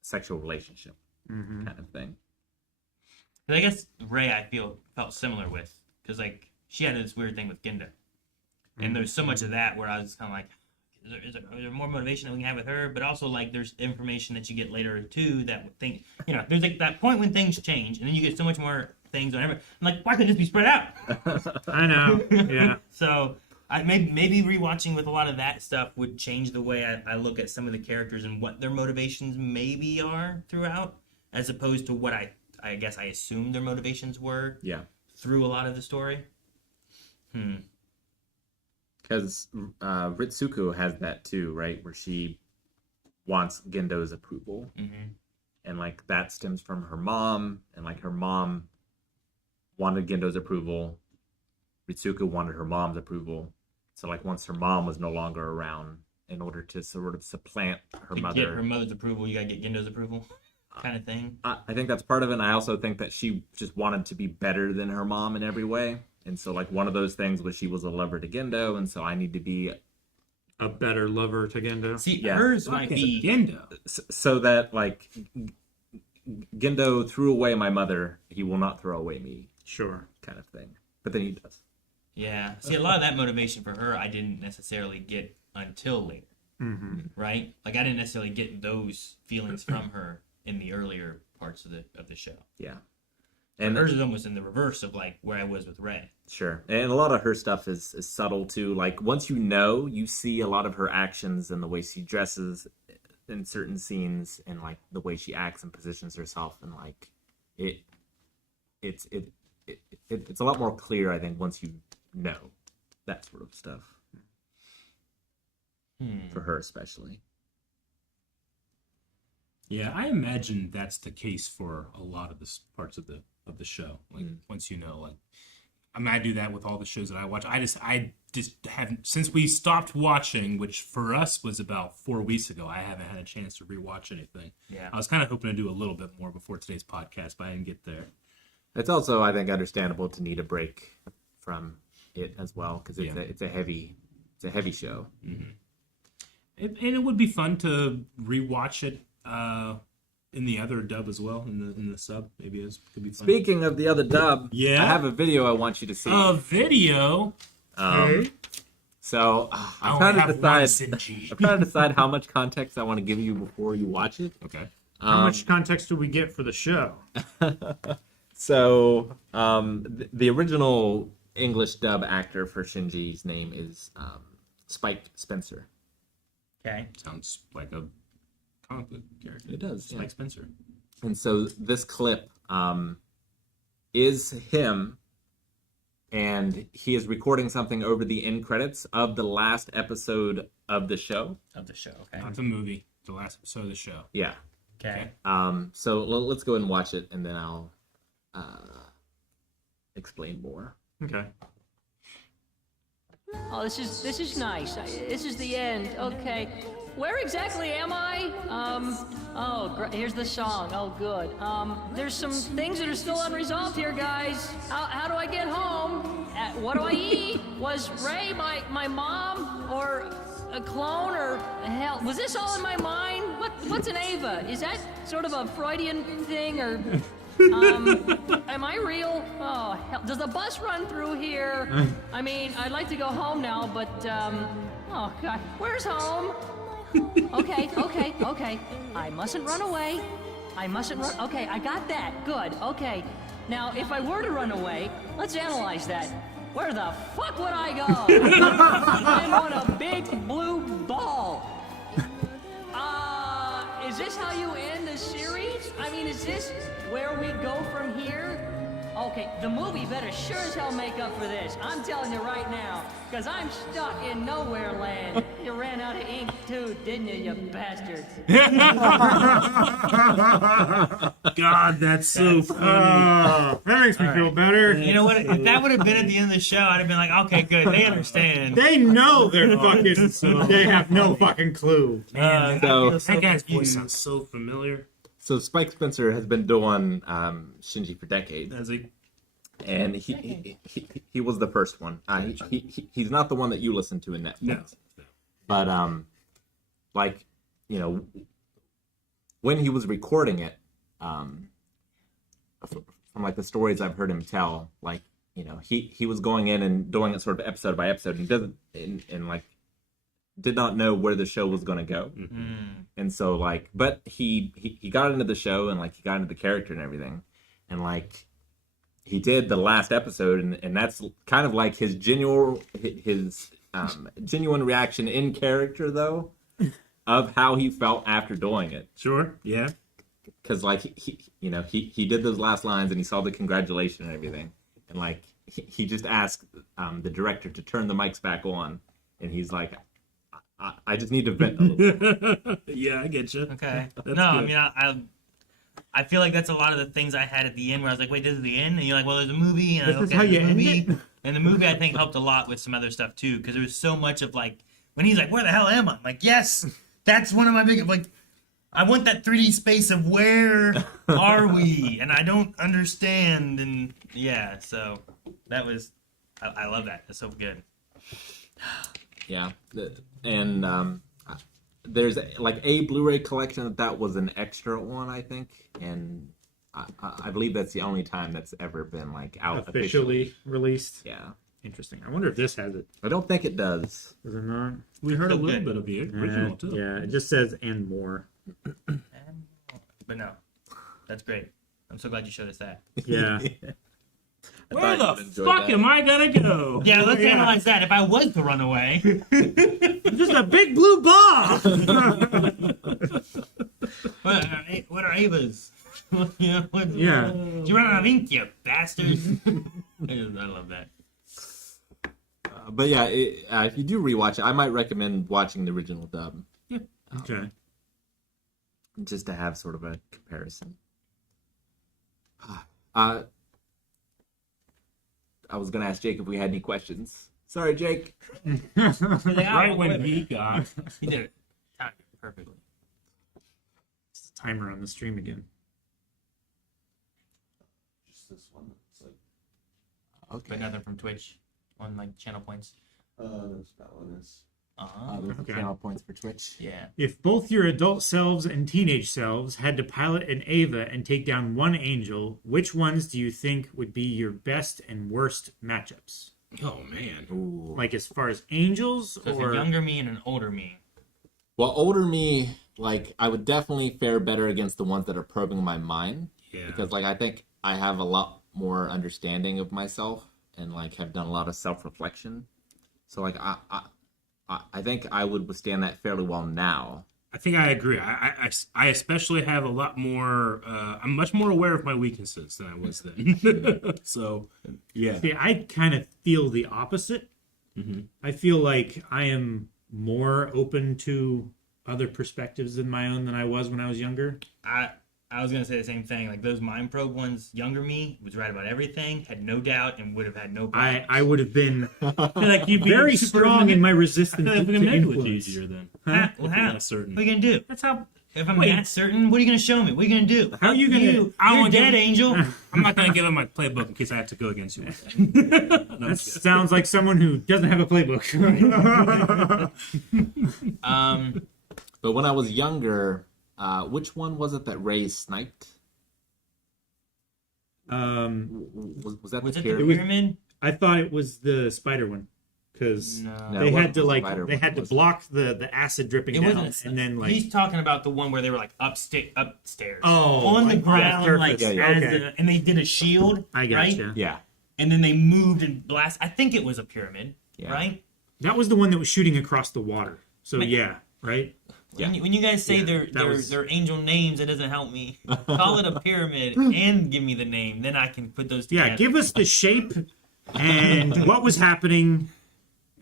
sexual relationship kind of thing. But I guess Rey, I felt similar with, because like she had this weird thing with Genda, and there's so much of that where I was kind of like, is there more motivation that we can have with her? But also like there's information that you get later too that would think, there's like that point when things change, and then you get so much more things on everything. I'm like, why couldn't this be spread out? I know. Yeah. So maybe rewatching with a lot of that stuff would change the way I look at some of the characters and what their motivations maybe are throughout, as opposed to what I guess I assumed their motivations were through a lot of the story. Because Ritsuko has that too, right? Where she wants Gendo's approval. And like that stems from her mom, and like her mom wanted Gendo's approval. Ritsuko wanted her mom's approval. So like once her mom was no longer around, in order to sort of supplant her To mother, get her mother's approval, you gotta get Gendo's approval, kind of thing. I think that's part of it. And I also think that she just wanted to be better than her mom in every way. And so like one of those things was she was a lover to Gendo, and so I need to be A better lover to Gendo. See, hers might be Gendo. so that like Gendo threw away my mother, he will not throw away me, Sure. kind of thing. But then he does. Yeah. See, a lot of that motivation for her, I didn't necessarily get until later. Right? Like, I didn't necessarily get those feelings from her in the earlier parts of the show. Yeah. And hers is almost in the reverse of, like, where I was with Rey. Sure. And a lot of her stuff is subtle, too. Like, once you see a lot of her actions and the way she dresses in certain scenes and, like, the way she acts and positions herself. And, like, it's a lot more clear, I think, once you know that sort of stuff. For her especially. Yeah, I imagine that's the case for a lot of the parts of the show. Like once you know, like I mean, I do that with all the shows that I watch. I just haven't, since we stopped watching, which for us was about 4 weeks ago. I haven't had a chance to rewatch anything. Yeah, I was kind of hoping to do a little bit more before today's podcast, but I didn't get there. It's also, I think, understandable to need a break from it as well, because it's a heavy show. And it would be fun to rewatch it in the other dub as well, in the sub. Maybe it could be fun. Speaking of the other dub, Yeah? I have a video I want you to see. A video. So I'm trying to decide how much context I want to give you before you watch it. Okay. How much context do we get for the show? So the original English dub actor for Shinji's name is Spike Spencer. okay. Sounds like a comic book character. It does, Spike Spencer. And so this clip is him, and he is recording something over the end credits of the last episode of the show. Okay. Not the movie. The last episode of the show. Yeah. Okay. So let's go ahead and watch it, and then I'll explain more. Okay. Oh, this is nice. This is the end. Okay. Where exactly am I? Here's the song. Oh, good. There's some things that are still unresolved here, guys. How do I get home? What do I eat? Was Rey my mom? Or a clone? Or hell, was this all in my mind? What's an Eva? Is that sort of a Freudian thing, or... am I real? Oh, hell. Does the bus run through here? I mean, I'd like to go home now, but, oh, God. Where's home? Okay. I mustn't run away. Okay, I got that. Good. Okay. Now, if I were to run away, let's analyze that. Where the fuck would I go? I'm on a big blue ball. Is this how you end the series? I mean, is this where we go from here? Okay, the movie better sure as hell make up for this. I'm telling you right now, because I'm stuck in nowhere land. You ran out of ink too, didn't you, you bastards? God, that's so funny. That makes me feel better. You know what? If that would have been at the end of the show, I'd have been like, okay, good. They understand. They know they're fucking. They have no fucking clue. Man, So- that guy's voice sounds so familiar. So Spike Spencer has been doing Shinji for decades, As a and he was the first one. He's not the one that you listen to in Netflix. no. But like, you know, when he was recording it, from like the stories I've heard him tell, like, you know, he was going in and doing it sort of episode by episode, and doesn't and like did not know where the show was going to go. And so like, but he got into the show, and like he got into the character and everything, and like he did the last episode, and that's kind of like his genuine reaction in character though, of how he felt after doing it. Sure, yeah. Because like he did those last lines, and he saw the congratulation and everything, and like he just asked the director to turn the mics back on, and he's like, I just need to vent a little bit. Yeah, I get you. Okay. That's No, good. I mean, I feel like that's a lot of the things I had at the end where I was like, wait, this is the end? And you're like, well, there's a movie. And This is okay, how there's you a end movie. it? And the movie, I think, helped a lot with some other stuff, too. Because there was so much of, like, when he's like, where the hell am I? I'm like, yes, that's one of my big, like, I want that 3D space of where are we? And I don't understand. And, yeah, so that was, I love that. That's so good. Yeah, and there's like a Blu-ray collection that was an extra one, I think, and I believe that's the only time that's ever been like out Officially released. Yeah, Interesting. I wonder if this has it. I don't think it does. Does it not? We heard a Still little good. bit of the original too. Yeah, it just says and more. But no, that's great. I'm so glad you showed us that. Yeah. Where thought the you'd enjoy fuck that. am I gonna go? Yeah, let's analyze that. If I was to run away, Just a big blue ball. what are Ava's? You know, Yeah. You run out of ink, you bastards. I love that. But yeah, if you do rewatch it, I might recommend watching the original dub, Okay. just to have sort of a comparison. I was gonna ask Jake if we had any questions. Sorry, Jake. Right when he got. He did it. Timed it perfectly. It's a timer on the stream again. Just this one. It's like, Okay. But nothing from Twitch on like channel points. that's about what it is. There's the Okay. channel points for Twitch. Yeah. If both your adult selves and teenage selves had to pilot an Ava and take down one angel, which ones do you think would be your best and worst matchups? Oh man. Ooh. Like as far as angels So it's or a younger me and an older me. Well, older me, like, I would definitely fare better against the ones that are probing my mind. Yeah. Because, like, I think I have a lot more understanding of myself and, like, have done a lot of self-reflection. So, like, I think I would withstand that fairly well now. I think I agree. I especially have a lot more. I'm much more aware of my weaknesses than I was then. So, yeah. See, I kind of feel the opposite. Mm-hmm. I feel like I am more open to other perspectives than my own than I was when I was younger. I was gonna say the same thing. Like those mind probe ones, younger me was right about everything, had no doubt, and would have had no problems. I would have been Like you'd be very super strong in my I resistance feel like we to can manipulate influence. easier then. Huh? Well, If you're how? not certain. What are you gonna do? That's how. If I'm Wait. that certain, what are you gonna show me? What are you gonna do? How are you gonna- You're wanna dead, give- Angel. I'm not gonna give him my playbook in case I have to go against you. With that. No, I'm That just kidding. sounds like someone who doesn't have a playbook. But when I was younger, which one was it that Ray sniped? Was that Was the it the pyramid? was- pyramid? I thought it was the spider one because No. No. they it had to wasn't the spider they one, had to was it? block the acid dripping It down, wasn't. and then like He's talking about the one where they were like upstairs. Oh, on the like, ground, yeah, like surface. Yeah, as okay. and they did a shield. I right? gotcha. Yeah. And then they moved and blast. I think it was a pyramid, Yeah. right? That was the one that was shooting across the water. So Man. yeah, right. When you guys say Yeah, their angel names, it doesn't help me. Call it a pyramid and give me the name. Then I can put those together. Yeah, give us the shape and what was happening,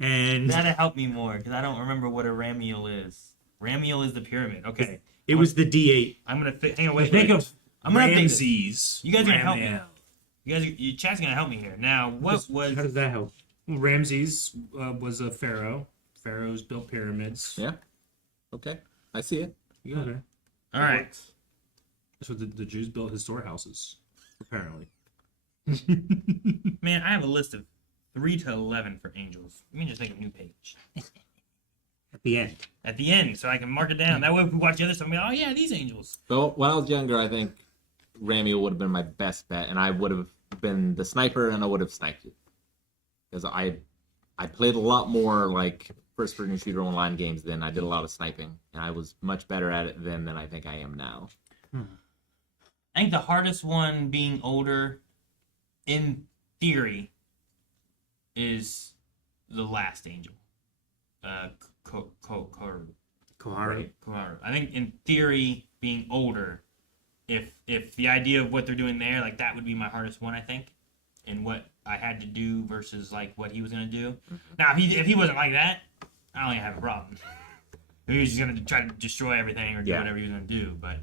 and That'll help me more, because I don't remember what a ramial is. Ramial is the pyramid. Okay. it was the D8. I'm going to... Hang on, wait. Think wait. of I'm going to update this. Ramses. You guys are going to help me. Ramiel. Your chat's going to help me here. Now, what was... How does that help? Well, Ramses was a pharaoh. Pharaohs built pyramids. Yeah. Okay. I see it. You got it. All right. That's what the Jews built his storehouses, apparently. Man, I have a list of 3 to 11 for angels. Let me just make a new page. At the end. At the end, so I can mark it down. That way, if we watch the other stuff, I'm like, oh, yeah, these angels. So when I was younger, I think Ramiel would have been my best bet, and I would have been the sniper, and I would have sniped it. Because I played a lot more, like, first-person shooter online games then. I did a lot of sniping, and I was much better at it then than I think I am now. I think the hardest one, being older, in theory, is the last angel. Koharu. Koharu. I think in theory, being older, if the idea of what they're doing there, like, that would be my hardest one, I think, and what I had to do versus like what he was gonna do. Now, if he wasn't like that, I don't even have a problem. If he was just gonna try to destroy everything or do whatever he was gonna do, but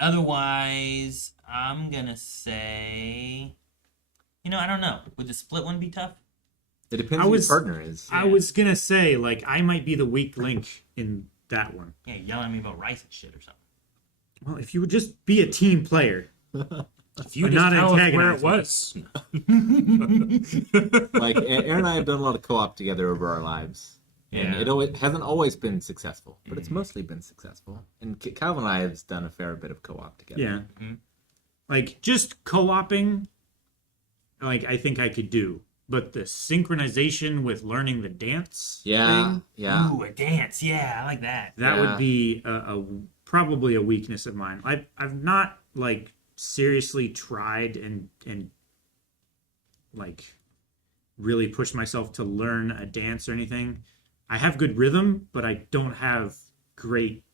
otherwise, I'm gonna say, I don't know. Would the split one be tough? It depends who your partner is. I was gonna say, like, I might be the weak link in that one. Yeah, yelling at me about rice and shit or something. Well, if you would just be a team player. If you But just not tell us where antagonize it was. Like, Aaron and I have done a lot of co-op together over our lives. And it hasn't always been successful, but it's mostly been successful. And Calvin and I have done a fair bit of co-op together. Yeah. Like, just co-oping, like, I think I could do. But the synchronization with learning the dance thing, Ooh, a dance. Yeah, I like that. that would be probably a weakness of mine. I've not, like, seriously tried and like really pushed myself to learn a dance or anything. I have good rhythm, but I don't have great,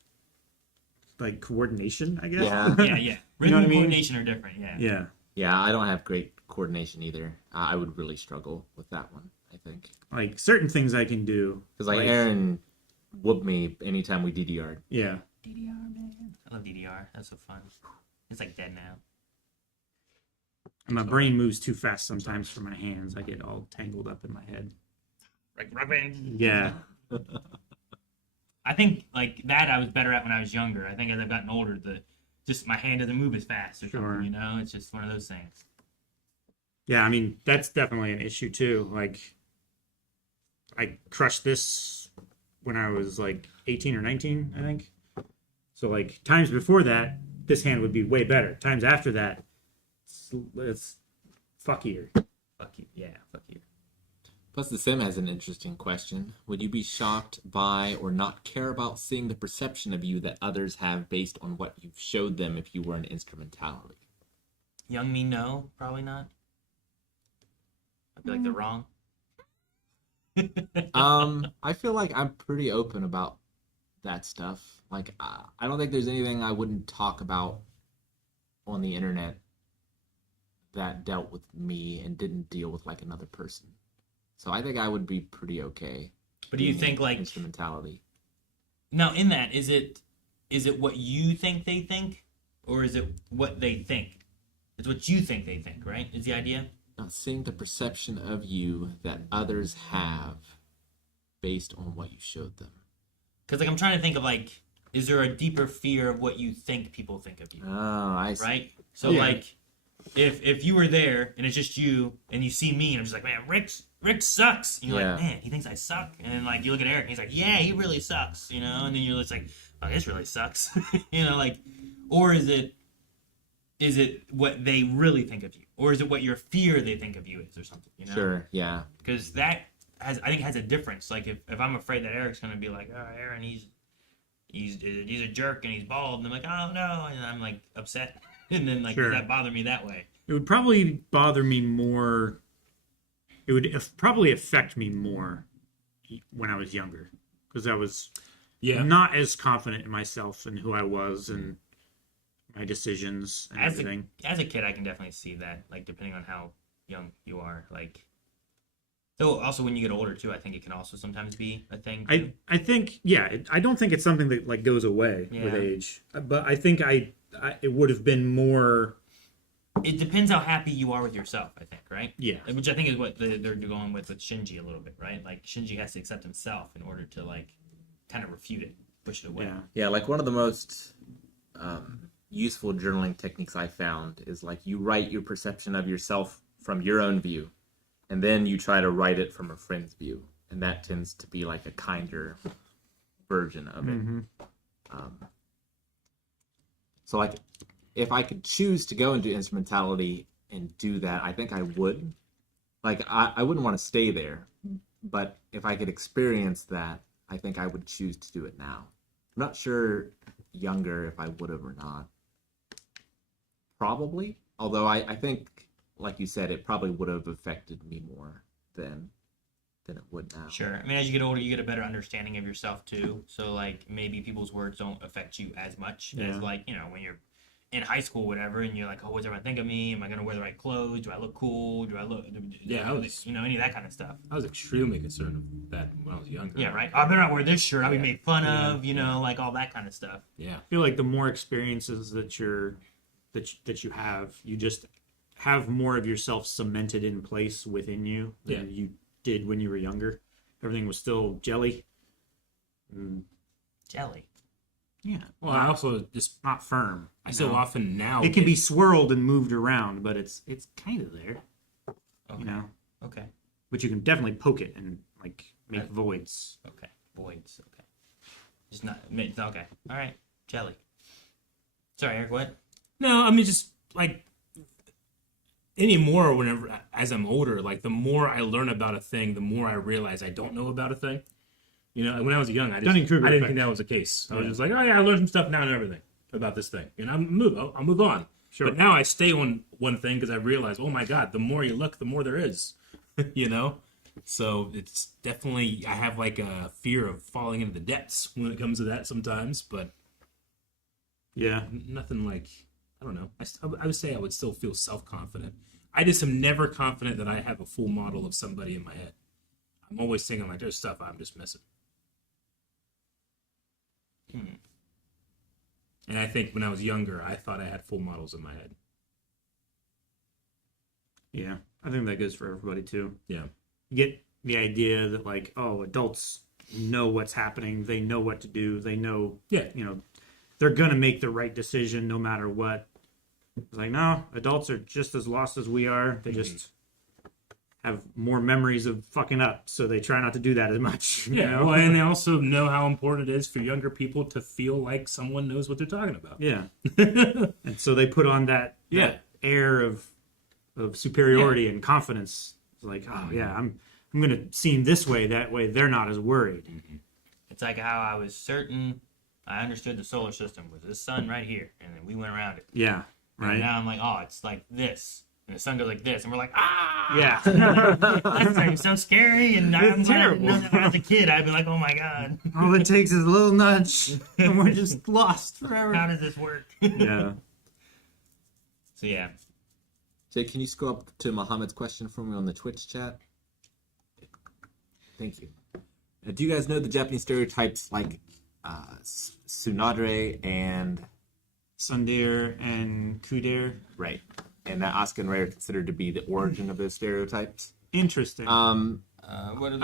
like, coordination, I guess. Yeah. Yeah. Rhythm and coordination are different, yeah. Yeah. Yeah, I don't have great coordination either. I would really struggle with that one, I think. Like, certain things I can do. Because, like, Aaron whooped me anytime we DDR'd. Yeah. DDR, man. I love DDR. That's so fun. It's like dead now. And my brain moves too fast sometimes for my hands. I get all tangled up in my head. Like Rock Band. Yeah. I think, like, that I was better at when I was younger. I think as I've gotten older, just my hand doesn't move as fast or something, It's just one of those things. Yeah, I mean, that's definitely an issue too. Like, I crushed this when I was like 18 or 19, I think. So, like, times before that, this hand would be way better. Times after that, it's fuckier. Fuck you. Yeah, fuck you. Plus, the sim has an interesting question. Would you be shocked by or not care about seeing the perception of you that others have based on what you've showed them if you were an instrumentality? Young me, no. Probably not. I feel like they're wrong. I feel like I'm pretty open about that stuff. Like, I don't think there's anything I wouldn't talk about on the internet that dealt with me and didn't deal with, like, another person. So I think I would be pretty okay. But do you think, like, instrumentality? Now, in that, is it what you think they think, or is it what they think? It's what you think they think, right? Is the idea? Seeing the perception of you that others have based on what you showed them. Because, like, I'm trying to think of, like, is there a deeper fear of what you think people think of you? Oh, I see. Right? So, like, if you were there and it's just you and you see me and I'm just like, man, Rick sucks. And you're like, man, he thinks I suck. And then, like, you look at Eric and he's like, yeah, he really sucks, And then you're just like, oh, this really sucks. Like, or is it what they really think of you? Or is it what your fear they think of you is or something, Sure, yeah. Because that I think has a difference. Like, if I'm afraid that Eric's going to be like, oh, Aaron, he's a jerk and he's bald. And I'm like, oh, no. And I'm, like, upset. And then, like, does that bother me that way? It would probably bother me more. It would probably affect me more when I was younger, because I was Yeah. not as confident in myself and who I was and my decisions and As everything. as a kid, I can definitely see that. Like depending on how young you are, like. So also when you get older too, I think it can also sometimes be a thing. Too. I think I don't think it's something that like goes away with Yeah. age, but I think it would have been more. It depends how happy you are with yourself. I think, right? Yeah. Which I think is what they're going with Shinji a little bit, right? Like Shinji has to accept himself in order to like kind of refute it, push it away. Yeah. Yeah, like one of the most useful journaling techniques I found is like you write your perception of yourself from your own view, and then you try to write it from a friend's view, and that tends to be like a kinder version of it. So like, if I could choose to go into instrumentality and do that, I think I would. Like, I wouldn't want to stay there, but if I could experience that, I think I would choose to do it now. I'm not sure younger if I would have or not. Probably. Although I think, like you said, it probably would have affected me more than it would now. Sure. I mean, as you get older, you get a better understanding of yourself too. So like maybe people's words don't affect you as much as like, you know, when you're in high school, whatever, and you're like, oh, what's everyone think of me? Am I gonna wear the right clothes? Do I look cool? Do I look? Yeah, I was- you know, any of that kind of stuff. I was extremely concerned with that when I was younger. Yeah, right. I better not wear this shirt. I'll be made fun of. You know, like all that kind of stuff. Yeah. I feel like the more experiences that you have, you just have more of yourself cemented in place within you than you did when you were younger. Everything was still jelly. Jelly. Yeah. Well, I also just Not firm. I so often now It can be swirled and moved around, but it's kind of there. Okay. You know, Okay. but you can definitely poke it and like make voids. Okay. Voids. Okay. Just not. Okay. All right. Jelly. Sorry, Eric. What? No, I mean just like anymore. Whenever as I'm older, like the more I learn about a thing, the more I realize I don't know about a thing. You know, when I was young, I didn't think that was the case. I was just like, oh yeah, I learned some stuff now and everything about this thing, and I'll move on. Sure. But now I stay on one thing because I realize, oh my god, the more you look, the more there is. You know, so it's definitely I have like a fear of falling into the depths when it comes to that sometimes, but Yeah. nothing like I don't know. I would say I would still feel self-confident. I just am never confident that I have a full model of somebody in my head. I'm always thinking like there's stuff I'm just missing. And I think when I was younger, I thought I had full models in my head. Yeah. I think that goes for everybody too. Yeah. You get the idea that like, oh, adults know what's happening. They know what to do. They know, Yeah. you know, they're going to make the right decision no matter what. It's like, no, adults are just as lost as we are. They just have more memories of fucking up, so they try not to do that as much. You Yeah. know? Well, and they also know how important it is for younger people to feel like someone knows what they're talking about. Yeah. And so they put on that air of superiority and confidence. It's like, oh yeah, I'm gonna seem this way. That way, they're not as worried. It's like how I was certain I understood the solar system was this sun right here, and then we went around it. Yeah. And Right. now I'm like, oh, it's like this, and the sun goes like this, and we're like, ah. Yeah. That sounds scary, and I'm terrible. terrible. When I was a kid, I'd be like, oh my god, All it takes is a little nudge, and we're just lost forever. how does this work? Yeah. So yeah, Jay, can you scroll up to Mohammed's question for me on the Twitch chat? Thank you. Do you guys know the Japanese stereotypes like Tsunade and Sundere and Kudere. right, and that Asuka and Ray are considered to be the origin of those stereotypes? Interesting. what are those?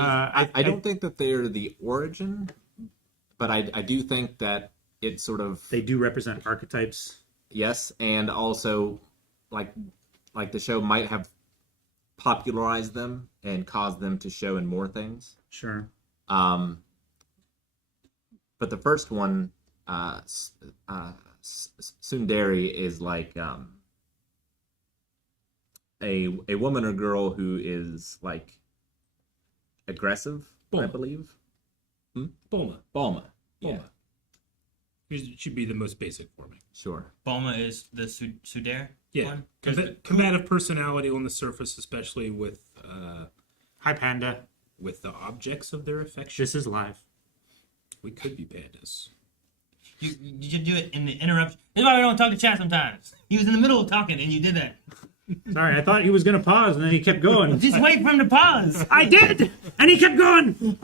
I don't think that they're the origin, but I do think that it sort of They do represent archetypes. yes, and also like the show might have popularized them and caused them to show in more things. Sure. But the first one, Sundari is like a woman or girl who is like aggressive, I Bulma. believe. Bulma. Bulma. Yeah, It should be the most basic for me. sure. Bulma is the Sudare Yeah. one? 'Cause Combative personality on the surface, especially with Hi, Panda. with the objects of their affection. This is live. We could be pandas. You should do it in the interruption. This is why we don't talk to chat sometimes. He was in the middle of talking and you did that. Sorry, I thought he was going to pause, and then he kept going. Just wait for him to pause. I did! And he kept going!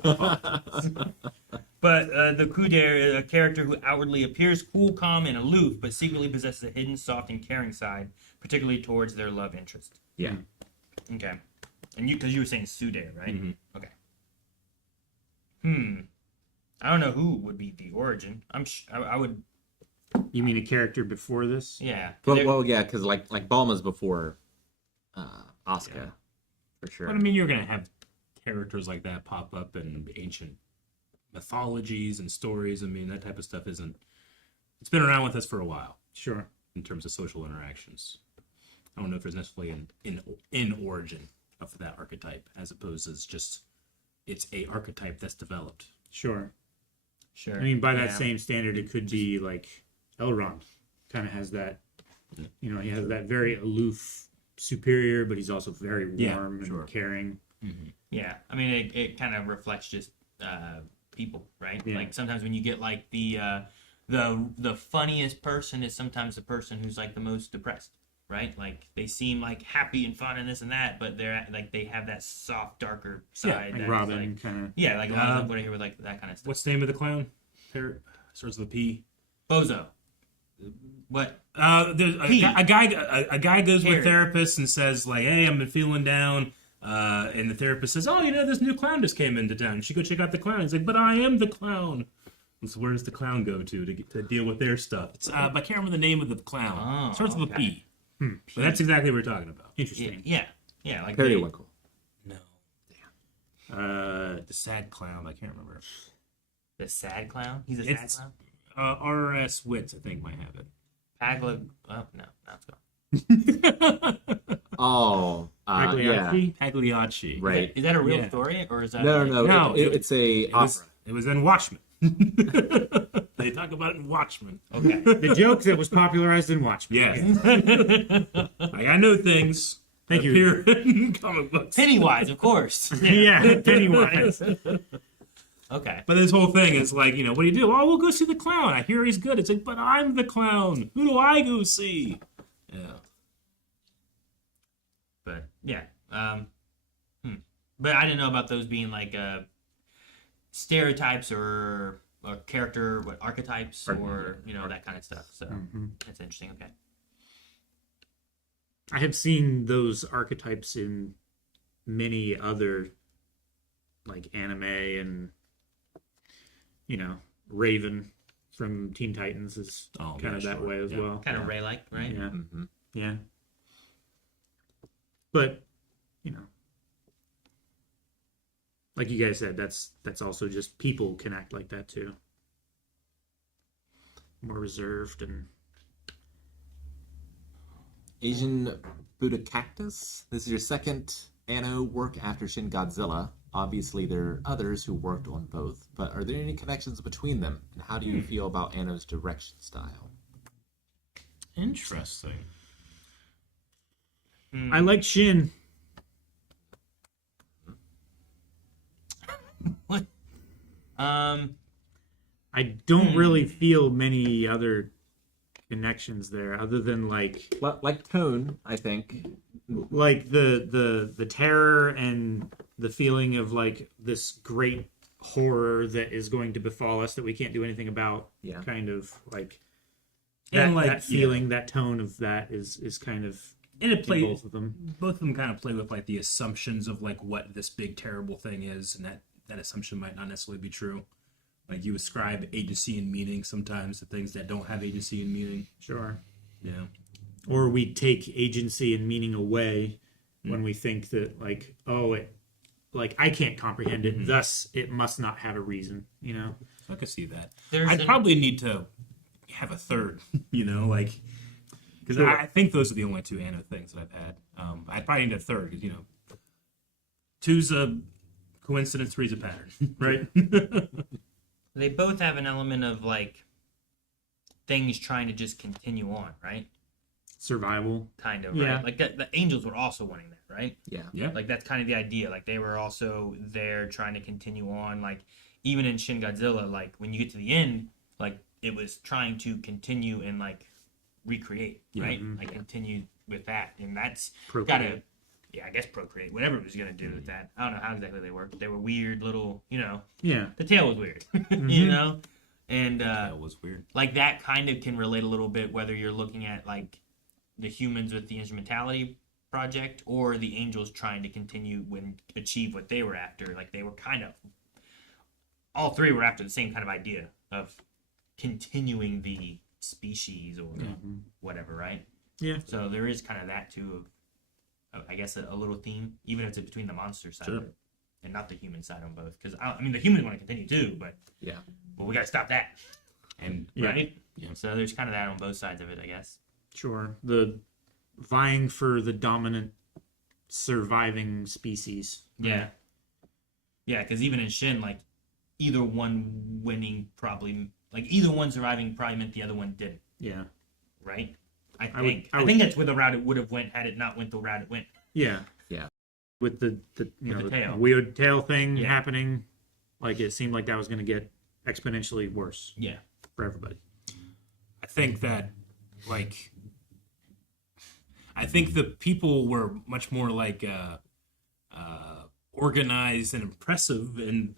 But the Kuder is a character who outwardly appears cool, calm, and aloof, but secretly possesses a hidden, soft, and caring side, particularly towards their love interest. Yeah. Okay. And because you were saying Suder, right? Mm-hmm. Okay. I don't know who would be the origin. I would. You mean a character before this? Yeah. Well, yeah, because like Balma's before Asuka, for sure. But I mean, you're gonna have characters like that pop up in ancient mythologies and stories. I mean, that type of stuff isn't. It's been around with us for a while Sure. in terms of social interactions. I don't know if there's necessarily an in origin of that archetype, as opposed to just it's a archetype that's developed. Sure. Sure. I mean, by that Yeah. same standard, it could be like Elrond. Kind of has that, he has that very aloof superior, but he's also very warm and caring. Yeah, I mean, it kind of reflects just people, right? Yeah. Like sometimes when you get like the funniest person is sometimes the person who's like the most depressed, right? Like they seem like happy and fun and this and that, but they're like they have that soft, darker side. Like that is, Robin, like, kind of. yeah, like a lot of what I hear with like that kind of stuff. What's the name of the clown? Starts with a P. Bozo? What? There's a guy goes with a therapist and says like, "Hey, I've been feeling down," and the therapist says, "Oh, this new clown just came into town. You should go check out the clown." He's like, "But I am the clown." And so where does the clown go to deal with their stuff? It's I can't remember the name of the clown. Oh, Starts with a okay. P. But that's exactly what we're talking about. Interesting. Yeah, like Periwinkle. No, Uh, the sad clown. I can't remember. the sad clown. He's a It's- sad clown. RS Wits, I think, might have it. Pagla. Oh no, it's gone. Oh, yeah. Pagliacci? Pagliacci. Right. Is that a real Yeah. story or is that? No, like- no. It's a opera. It was in Watchmen. They talk about it in Watchmen. Okay. The joke that was popularized in Watchmen. Yeah. I know things. Thank that you. appear in comic books. Pennywise, of course. Yeah, Pennywise. Okay. But this whole thing is like, what do you do? Oh, we'll go see the clown. I hear he's good. It's like, but I'm the clown. Who do I go see? Yeah. But yeah. But I didn't know about those being like stereotypes or character archetypes or that kind of stuff. So that's interesting. Okay. I have seen those archetypes in many other like anime and Raven from Teen Titans is kind of that way as well. Kind of Ray-like, right? Yeah. Mhm. Yeah. But, like you guys said, that's also just people can act like that too. More reserved and Asian Buddha Cactus. This is your second Anno work after Shin Godzilla. Obviously, there are others who worked on both, but are there any connections between them? And how do you feel about Anno's direction style? Interesting. I like Shin. What? I don't really feel many other connections there other than like Tone, I think. the terror and the feeling of like this great horror that is going to befall us that we can't do anything about. Yeah. Kind of like And that feeling, that tone of that is kind of And it in plays. both of them. Both of them kind of play with like the assumptions of like what this big terrible thing is, and that assumption might not necessarily be true. Like you ascribe agency and meaning sometimes to things that don't have agency and meaning. Sure. Yeah. Or we take agency and meaning away when we think that like, I can't comprehend it, thus it must not have a reason, I could see that. There's I'd an- probably need to have a third, because Sure. I think those are the only two Anno things that I've had. I'd probably need a third because two's a coincidence, three's a pattern, right? They both have an element of like things trying to just continue on, right? survival. kind of, Yeah. right? Like the angels were also wanting that, right? Yeah. Yeah. Like that's kind of the idea. Like they were also there trying to continue on. Like even in Shin Godzilla, like when you get to the end, like it was trying to continue and like recreate, right? Like continue with that, and that's gotta, I guess procreate, whatever it was gonna do with that. I don't know how exactly they worked. They were weird little, Yeah. the tail was weird, you know, and That was weird. like that kind of can relate a little bit whether you're looking at like the humans with the instrumentality project or the angels trying to continue and achieve what they were after. Like they were kind of, all three were after the same kind of idea of continuing the species or whatever, right? Yeah. So there is kind of that too of I guess a little theme, even if it's between the monster side of it and not the human side on both. Because I mean the humans want to continue too, but we got to stop that. And Right? Yeah. So there's kind of that on both sides of it, I guess. Sure. The vying for the dominant surviving species. Yeah. Yeah, because even in Shin, like, either one winning probably, like, either one surviving probably meant the other one didn't, Yeah. right? I I would- think. I I would- think that's where the route it would have went had it not went the route it went. Yeah. Yeah. With the the tail. weird tail thing Yeah. happening, like it seemed like that was going to get exponentially worse Yeah. for everybody. I think that, like, I think the people were much more like organized and impressive in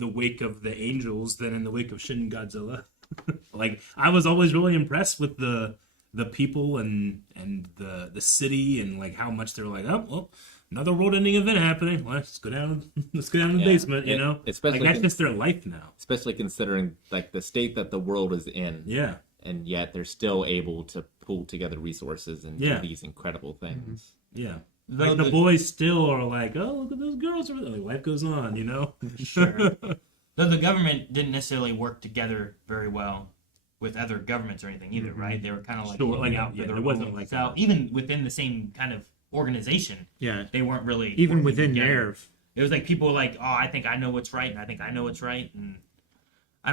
the wake of the angels than in the wake of Shin Godzilla. Like, I was always really impressed with the people and the city and like how much they were like, oh well, another world-ending event happening. Let's go down in the basement, you know. Especially like that's just their life now. Especially considering like the state that the world is in. Yeah. And yet they're still able to pull together resources and Yeah. do these incredible things. Yeah. Though Like the boys still are like, oh, look at those girls over there. Like, life goes on, you know? Sure. Though the government didn't necessarily work together very well with other governments or anything either, right? They were kind of like Sure, looking like, out for yeah, their it wasn't own like self. that. Even within the same kind of organization, Yeah. they weren't really Even working within together. NERV. It was like people were like, "Oh, I think I know what's right," and I think I know what's right, and I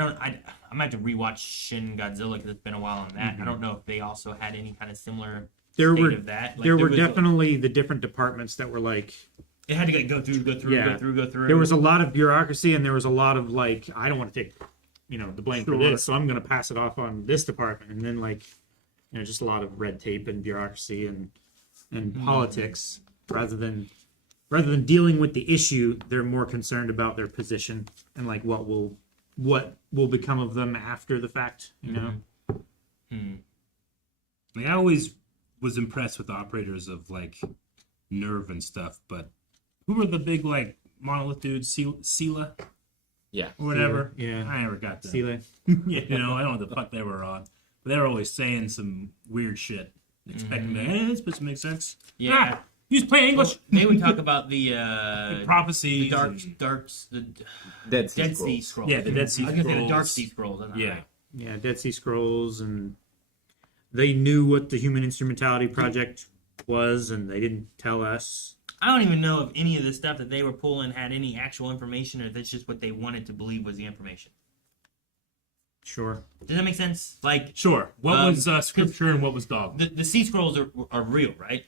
might have to rewatch Shin Godzilla because it's been a while on that. I don't know if they also had any kind of similar There state were of that. Like, there were was definitely the different departments that were like it had to like, go through. Yeah. Go through. there was a lot of bureaucracy and there was a lot of like I don't want to take the blame for Sure. this, so I'm going to pass it off on this department, and then like just a lot of red tape and bureaucracy and politics rather than dealing with the issue. They're more concerned about their position and like what will become of them after the fact, you know. Like, I always was impressed with the operators of, like, Nerve and stuff, but who were the big, like, monolith dudes? Sela? Yeah. Or whatever? Yeah. I never got them. Sela. I don't know what the fuck they were on. But they were always saying some weird shit. Expecting me, hey, this supposed to make sense. Yeah. You just play English. They would talk about the Prophecies. the Dead Sea Dead Scrolls. Sea Scrolls. Yeah, the Dead Sea I was gonna say the Dark Scrolls. Sea Scrolls. That's not Yeah. right. Yeah, Dead Sea Scrolls, and they knew what the Human Instrumentality Project was, and they didn't tell us. I don't even know if any of the stuff that they were pulling had any actual information, or that's just what they wanted to believe was the information. Sure. Does that make sense? Like Sure. What was 'cause scripture and what was dogma? the Sea Scrolls are real, right?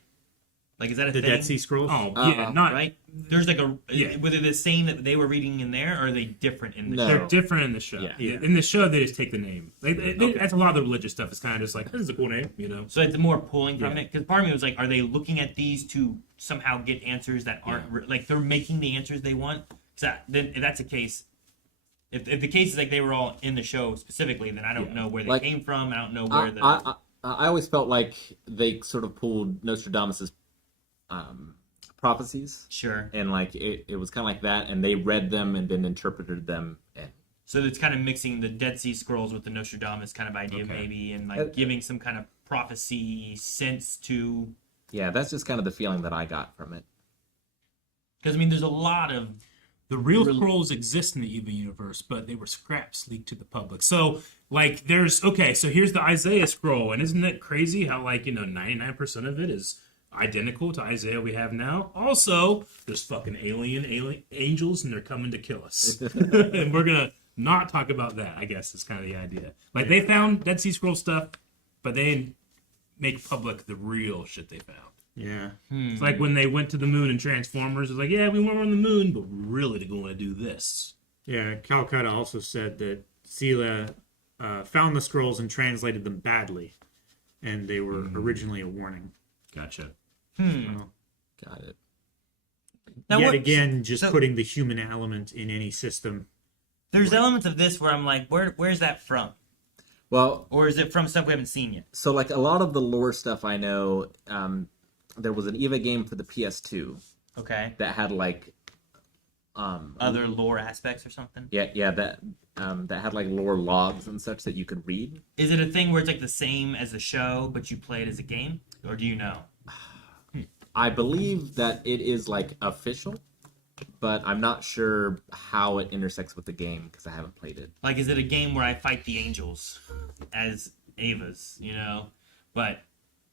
Like, is that a The thing? Dead Sea Scrolls? Oh, yeah, not... Right? There's like Yeah. whether the same that they were reading in there, or are they different in the No. show? They're different in the show. Yeah. In the show, they just take the name. That's a lot of the religious stuff. It's kind of just like, this is a cool name, you know? So it's more pulling from Yeah. it. Because part of me was like, are they looking at these to somehow get answers that aren't like they're making the answers they want? Then if that's the case, if the case is like they were all in the show specifically, then I don't know where they Like, came from. I don't know where I always felt like they sort of pulled Nostradamus's prophecies, sure. and like it was kind of like that, and they read them and then interpreted them. And So it's kind of mixing the Dead Sea Scrolls with the Nostradamus kind of idea, maybe, and like giving some kind of prophecy sense to. yeah, that's just kind of the feeling that I got from it. Because I mean, there's a lot of The real scrolls exist in the EVA universe, but they were scraps leaked to the public. So, like, so here's the Isaiah scroll, and isn't that crazy how, like, 99% of it is identical to Isaiah we have now? Also, there's fucking alien angels, and they're coming to kill us. And we're gonna not talk about that, I guess, is kind of the idea. Like, they found Dead Sea Scroll stuff, but they make public the real shit they found. Yeah. It's like when they went to the moon in Transformers. It's like, yeah, we went on the moon, but really they're going to do this. Yeah, Calcutta also said that Sela found the scrolls and translated them badly, and they were originally a warning. Gotcha. Got it. Now Yet what- again, just so- putting the human element in any system. There's elements of this where I'm like, where's that from? Well, Or is it from stuff we haven't seen yet? so like a lot of the lore stuff I know, there was an EVA game for the PS2 Okay. that had like Other lore aspects or something? that had like lore logs and such that you could read. Is it a thing where it's like the same as the show, but you play it as a game? Or do you know? I believe that it is like official, but I'm not sure how it intersects with the game because I haven't played it. Like, is it a game where I fight the angels as Avas, you know? But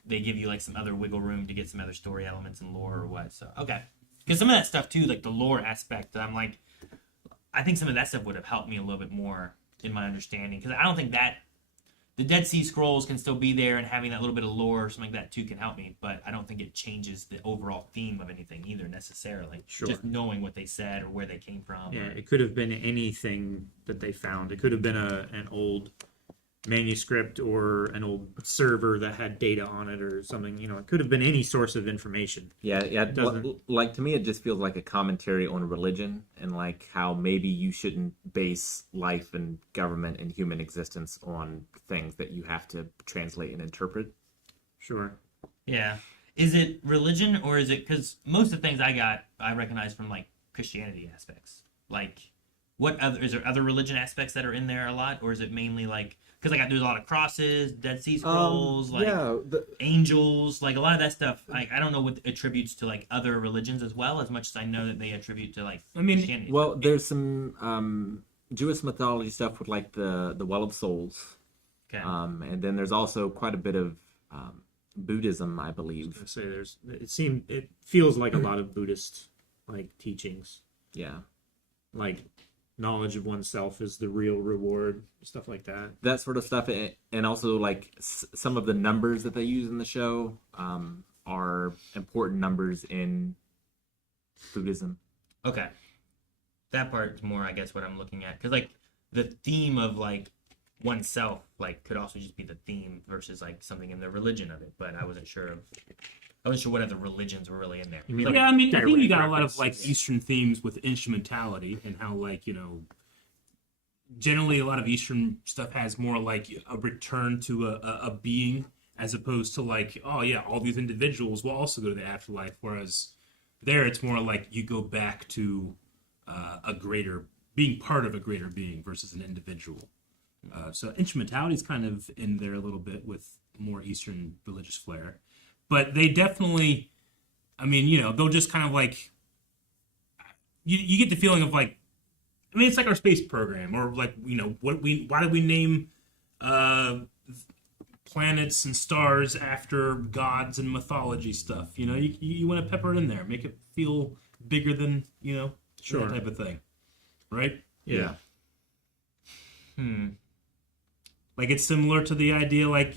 they give you like some other wiggle room to get some other story elements and lore or what? So, okay. Because some of that stuff too, like the lore aspect, I'm like, I think some of that stuff would have helped me a little bit more in my understanding. Because I don't think that the Dead Sea Scrolls can still be there, and having that little bit of lore or something like that too can help me. But I don't think it changes the overall theme of anything either necessarily. Sure. Just knowing what they said or where they came from. Yeah, it could have been anything that they found. It could have been an old manuscript or an old server that had data on it or something. You know, it could have been any source of information. Yeah. doesn't- Like to me, it just feels like a commentary on religion and like how maybe you shouldn't base life and government and human existence on things that you have to translate and interpret. Sure. Yeah. Is it religion or is it because most of the things I recognize from like Christianity aspects. Like, what other is there other religion aspects that are in there a lot, or is it mainly like because like there's a lot of crosses, Dead Sea Scrolls, like angels, like a lot of that stuff. Like I don't know what attributes to like other religions as well as much as I know that they attribute to like Christianity. Well, there's some Jewish mythology stuff with like the Well of Souls, Okay. and then there's also quite a bit of Buddhism, I believe. I say it feels like a lot of Buddhist like teachings, Yeah, like knowledge of oneself is the real reward, stuff like that. that sort of stuff, and also like some of the numbers that they use in the show are important numbers in Buddhism. Okay. That part's more, I guess, what I'm looking at. Because, like, the theme of, like, oneself, like, could also just be the theme versus, like, something in the religion of it. But I wasn't sure what other religions were really in there. You mean Yeah, I mean, I think you got a lot of references? like Eastern themes with instrumentality and how like generally a lot of Eastern stuff has more like a return to a being as opposed to like, oh yeah, all these individuals will also go to the afterlife. Whereas there it's more like you go back to a greater being part of a greater being versus an individual. So instrumentality is kind of in there a little bit with more Eastern religious flair. But they definitely, I mean, they'll just kind of like, you get the feeling of like, I mean, it's like our space program, or like, why did we name planets and stars after gods and mythology stuff? You want to pepper it in there, make it feel bigger than, Sure. that type of thing, right? Yeah. Like it's similar to the idea, like,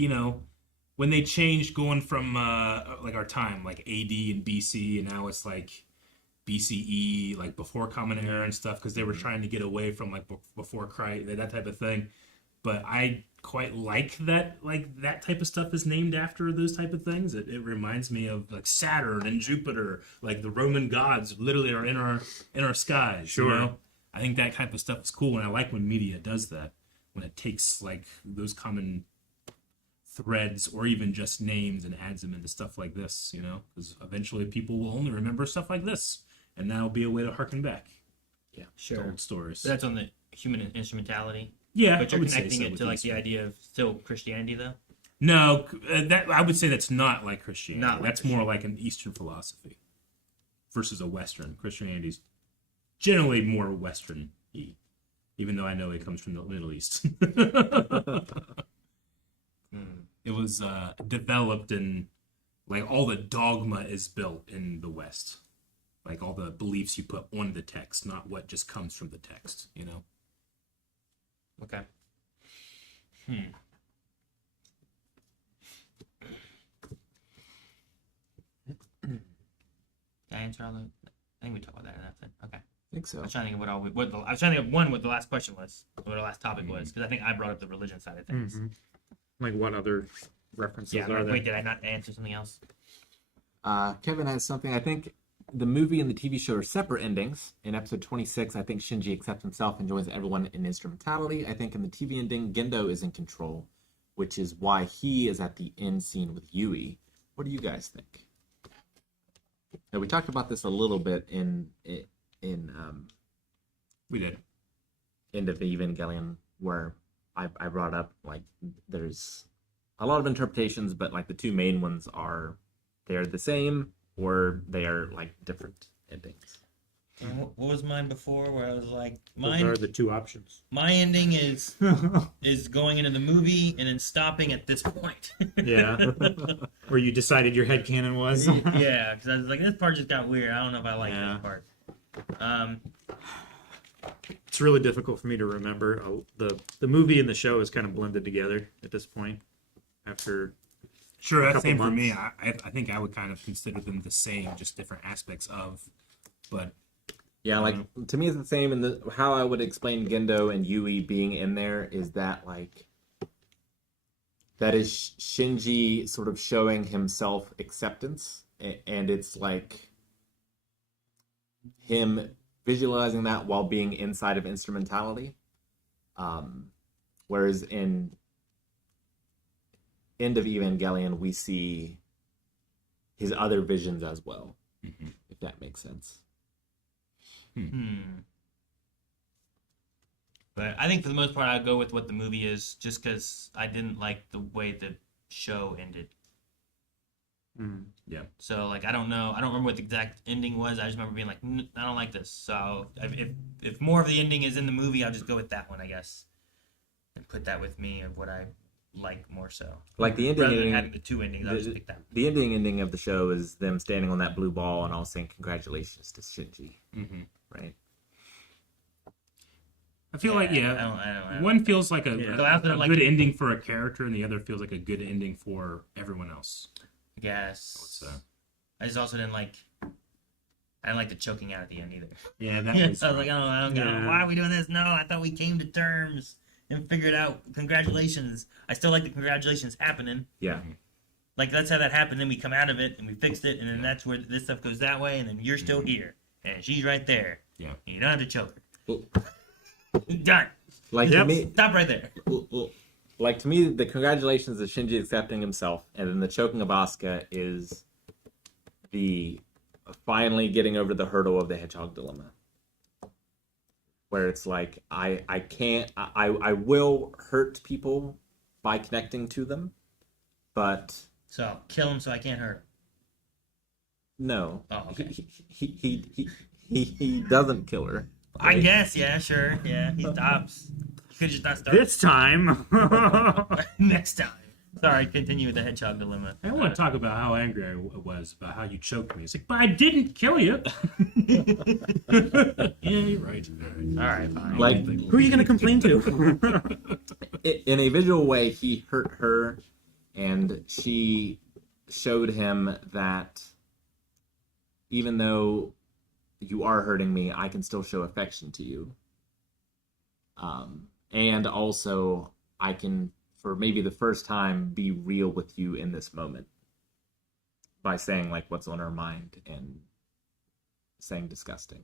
when they changed going from like our time, like AD and BC, and now it's like BCE, like before Common Era and stuff, because they were trying to get away from like before Christ, that type of thing. But I quite like that, like that type of stuff is named after those type of things. It reminds me of like Saturn and Jupiter, like the Roman gods literally are in our skies. Sure. I think that type of stuff is cool, and I like when media does that, when it takes like those common threads or even just names and adds them into stuff like this, because eventually people will only remember stuff like this, and that'll be a way to harken back to Sure. old stories. So that's on the human instrumentality. Yeah, But I you're would say connecting so it with to like these. the idea of still Christianity, though. No, that I would say that's not like Christianity. Not like That's more like an Eastern philosophy versus a Western. Christianity's generally more Western-y, even though I know it comes from the Middle East. It was developed in, like, all the dogma is built in the West. Like, all the beliefs you put on the text, not what just comes from the text, Okay. Did I answer all the? I think we talked about that. And that's it. Okay. I think so. I was trying to think of I was trying to think of what the last question was, what the last topic was, because I think I brought up the religion side of things. Like what other references Yeah. are there? Wait, did I not answer something else? Kevin has something. I think the movie and the TV show are separate endings. In episode 26, I think Shinji accepts himself and joins everyone in instrumentality. I think in the TV ending, Gendo is in control, which is why he is at the end scene with Yui. What do you guys think? Now, we talked about this a little bit in We did. End of Evangelion, where I brought up, like, there's a lot of interpretations, but like the two main ones are they're the same or they are like different endings. And what was mine before? Where I was like, Those are the two options. my ending is going into the movie and then stopping at this point. Yeah. Where you decided your headcanon was. Yeah, because I was like, this part just got weird. I don't know if I like Yeah. this part. It's really difficult for me to remember. The movie and the show is kind of blended together at this point. After Sure, a that's couple same for me. months. I think I would kind of consider them the same, just different aspects of. But Yeah, like to me it's the same. And how I would explain Gendo and Yui being in there is that like that is Shinji sort of showing himself acceptance, and it's like him visualizing that while being inside of instrumentality. Whereas in End of Evangelion, we see his other visions as well, if that makes sense. But I think for the most part, I'd go with what the movie is, just because I didn't like the way the show ended. yeah, So like, I don't know. I don't remember what the exact ending was. I just remember being like, I don't like this. So if more of the ending is in the movie, I'll just go with that one, I guess, and put that with me of what I like more so. Like the ending, Rather than having the two endings, I'll just pick that. the ending of the show is them standing on that blue ball and all saying congratulations to Shinji, right? I feel like I don't one feels like a So after, a like- good ending for a character, and the other feels like a good ending for everyone else. I guess. So I just also didn't like. I didn't like the choking out at the end either. yeah, that Yeah, was. so I was like, I don't get it. Yeah. Why are we doing this? No, I thought we came to terms and figured out. Congratulations. I still like the congratulations happening. Yeah, Like, that's how that happened. Then we come out of it and we fixed it, and then that's where this stuff goes that way, and then you're still here, and she's right there. Yeah. And you don't have to choke Well, her. Done. like to Yep. me, Stop right there. like to me, the congratulations is Shinji accepting himself, and then the choking of Asuka is the finally getting over the hurdle of the hedgehog dilemma, where it's like I will hurt people by connecting to them, but So I'll kill him so I can't hurt him. no, Oh, okay. he doesn't kill her. I guess, yeah, sure. Yeah, he stops. You could just not start this time. next time. Sorry, continue with the hedgehog dilemma. I want to talk about how angry I was about how you choked me. It's like, but I didn't kill you. Yeah, you're right. All right, fine. Like Who are you going to complain to? in a visual way, he hurt her, and she showed him that even though you are hurting me, I can still show affection to you. And also, I can, for maybe the first time, be real with you in this moment by saying like what's on her mind and saying disgusting.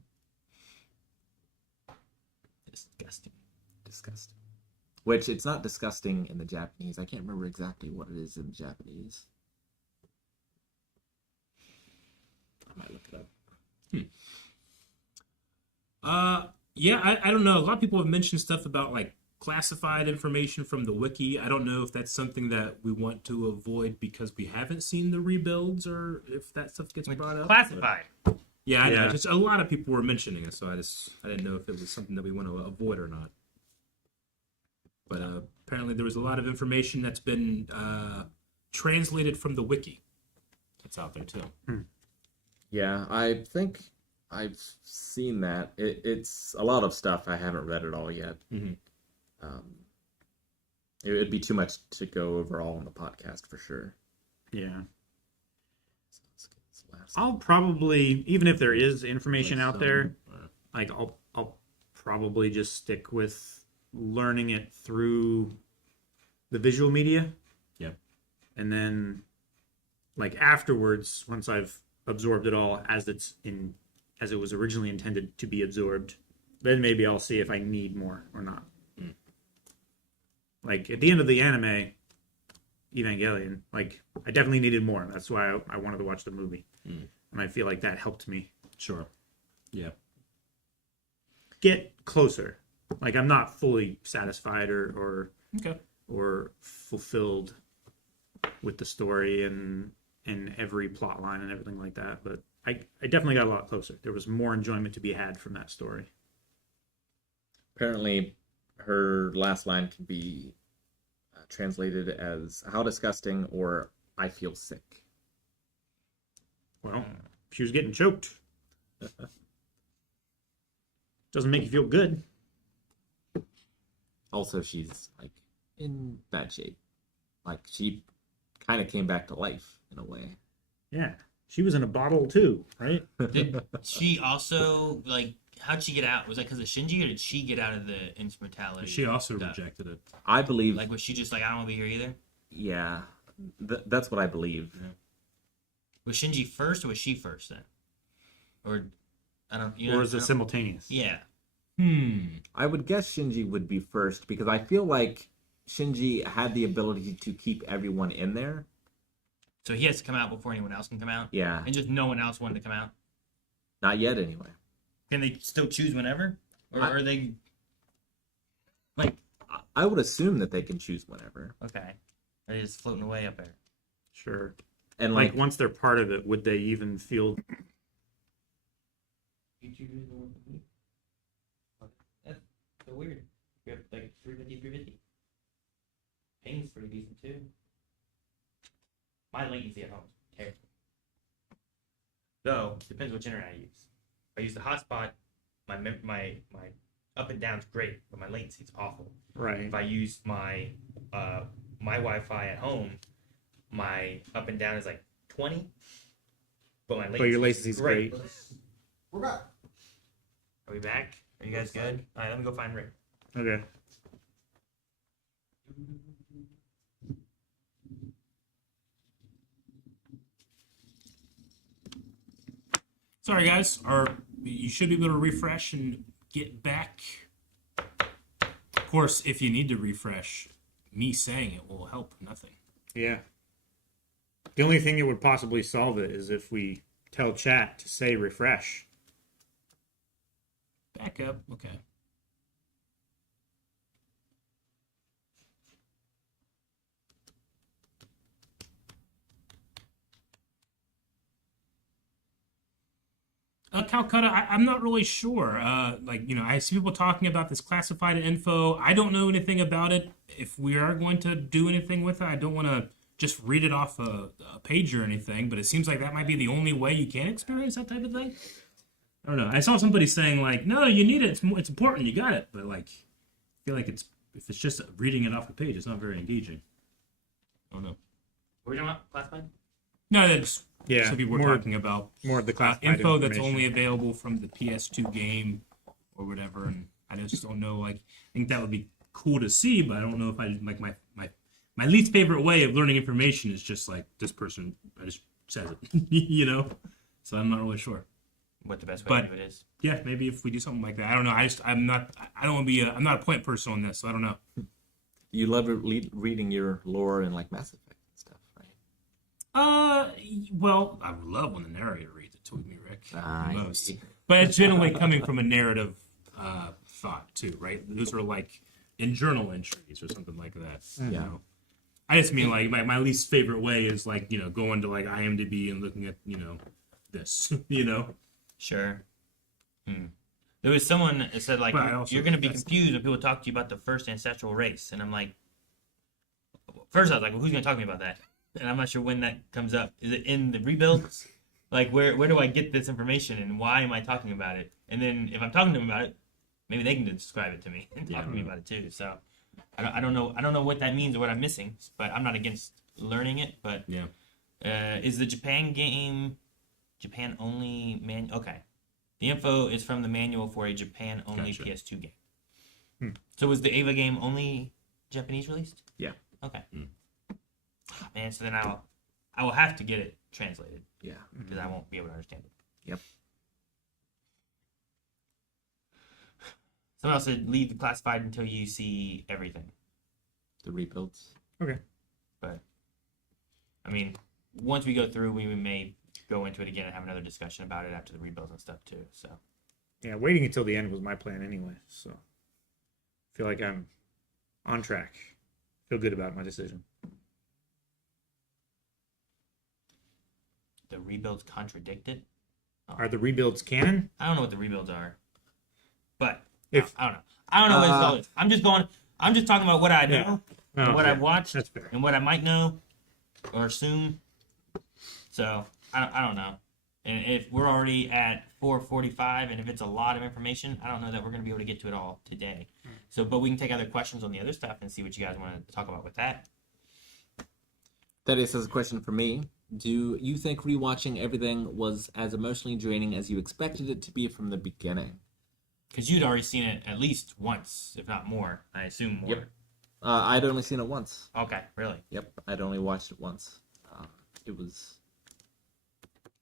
Disgusting. Which it's not disgusting in the Japanese. I can't remember exactly what it is in the Japanese. I might look it up. Yeah, I don't know. A lot of people have mentioned stuff about like classified information from the wiki. I don't know if that's something that we want to avoid because we haven't seen the rebuilds, or if that stuff gets brought up. Classified. Yeah, I know. Yeah. Just a lot of people were mentioning it, so I didn't know if it was something that we want to avoid or not. But apparently, there was a lot of information that's been translated from the wiki. That's out there too. Yeah, I think I've seen that. It's a lot of stuff. I haven't read it all yet. Mhm. It would be too much to go over all on the podcast for sure. Yeah. last. I'll probably, even if there is information Like out some- there, like I'll probably just stick with learning it through the visual media. Yep. And then like afterwards, once I've absorbed it all as it was originally intended to be absorbed, then maybe I'll see if I need more or not. Like at the end of the anime Evangelion, like I definitely needed more. That's why I wanted to watch the movie. And I feel like that helped me Sure. Yeah. get closer. Like I'm not fully satisfied or Okay. fulfilled with the story and every plot line and everything like that, but I definitely got a lot closer. There was more enjoyment to be had from that story. Apparently, her last line can be translated as "How disgusting" or "I feel sick." Well, she was getting choked. Doesn't make you feel good. Also, she's like in bad shape. Like she kind of came back to life in a way. Yeah. She was in a bottle too, right? Did she also, like, how'd she get out? Was that because of Shinji, or did she get out of the instrumentality? She also stuff? rejected it. I believe, Like, was she just like, I don't want to be here either? yeah, that's what I believe. Was Shinji first, or was she first then? Or, I don't, you Or know, is it simultaneous? Yeah. I would guess Shinji would be first because I feel like Shinji had the ability to keep everyone in there. So he has to come out before anyone else can come out? Yeah, And just no one else wanted to come out? not yet anyway. Can they still choose whenever? Or I- are they, like, I would assume that they can choose whenever. okay. Are they just floating away up there? Sure. And Like once they're part of it, would they even feel That's so weird. You have like 350. Ping's pretty decent too. My latency at home is terrible. Though, depends which internet I use. If I use the hotspot, my up and down's great, but my latency's awful. right? If I use my my Wi-Fi at home, my up and down is like 20, but my latency. But your latency's great. We're back. Are we back? Are you guys good? All right, let me go find Rick. Okay. Sorry, guys. You should be able to refresh and get back. Of course, if you need to refresh, me saying it will help nothing. Yeah. The only thing that would possibly solve it is if we tell chat to say refresh. Back up. Okay. Calcutta, I'm not really sure. I see people talking about this classified info. I don't know anything about it. If we are going to do anything with it, I don't want to just read it off a page or anything, but it seems like that might be the only way you can experience that type of thing. I don't know. I saw somebody saying, like, no, you need it. It's important. You got it. But, like, I feel like if it's just reading it off a page, it's not very engaging. I don't know. Were we talking about classified? No, that's Yeah, some people were more- talking about More of the classified info that's information. only available from the PS2 game or whatever, and I just don't know. Like, I think that would be cool to see, but I don't know if I like my least favorite way of learning information is just like this person just says it, you know. So I'm not really sure. What the best way But- to do it is. Yeah, maybe if we do something like that, I don't know. I'm not want to be I'm not a point person on this, so I don't know. you love reading your lore and like Mass Effect and stuff, right? Well, I would love when the narrator reads it to me, Rick. I Most. see. But it's generally coming from a narrative thought too, right? Those are like in journal entries or something like that. You Yeah. know? I just mean like my least favorite way is like, you know, going to like IMDb and looking at, you know, this, you know. Sure. There was someone that said, like, But I also- you're going to be that's- confused when people talk to you about the first ancestral race. And I'm like, first I was like, well, who's going to talk to me about that? And I'm not sure when that comes up. Is it in the rebuilds? Like, where do I get this information and why am I talking about it? And then if I'm talking to them about it, maybe they can describe it to me and talk to me about it too. So I don't know what that means or what I'm missing, but I'm not against learning it. But Yeah. is the Japan game Japan only Okay. The info is from the manual for a Japan only Gotcha. PS2 game. So was the EVA game only Japanese released? Yeah. Okay. Man, so then I will have to get it translated Yeah. because I won't be able to understand it. Yep. Someone else said leave the classified until you see everything. The rebuilds. Okay. But I mean, once we go through, we may go into it again and have another discussion about it after the rebuilds and stuff too. So Yeah, waiting until the end was my plan anyway. So I feel like I'm on track. Feel good about my decision. the rebuilds contradicted. Are the rebuilds canon? I don't know what the rebuilds are, but If I don't know. I don't know what it's called. I'm just talking about what I know, and what okay. I've watched, That's fair. and what I might know or assume. So I don't know. And if we're already at 4:45, and if it's a lot of information, I don't know that we're going to be able to get to it all today. So, but we can take other questions on the other stuff and see what you guys want to talk about with that. Thaddeus has a question for me. Do you think rewatching everything was as emotionally draining as you expected it to be from the beginning? Because you'd already seen it at least once, if not more. I assume more. Yep. I'd only seen it once. Okay, really? Yep, I'd only watched it once. It was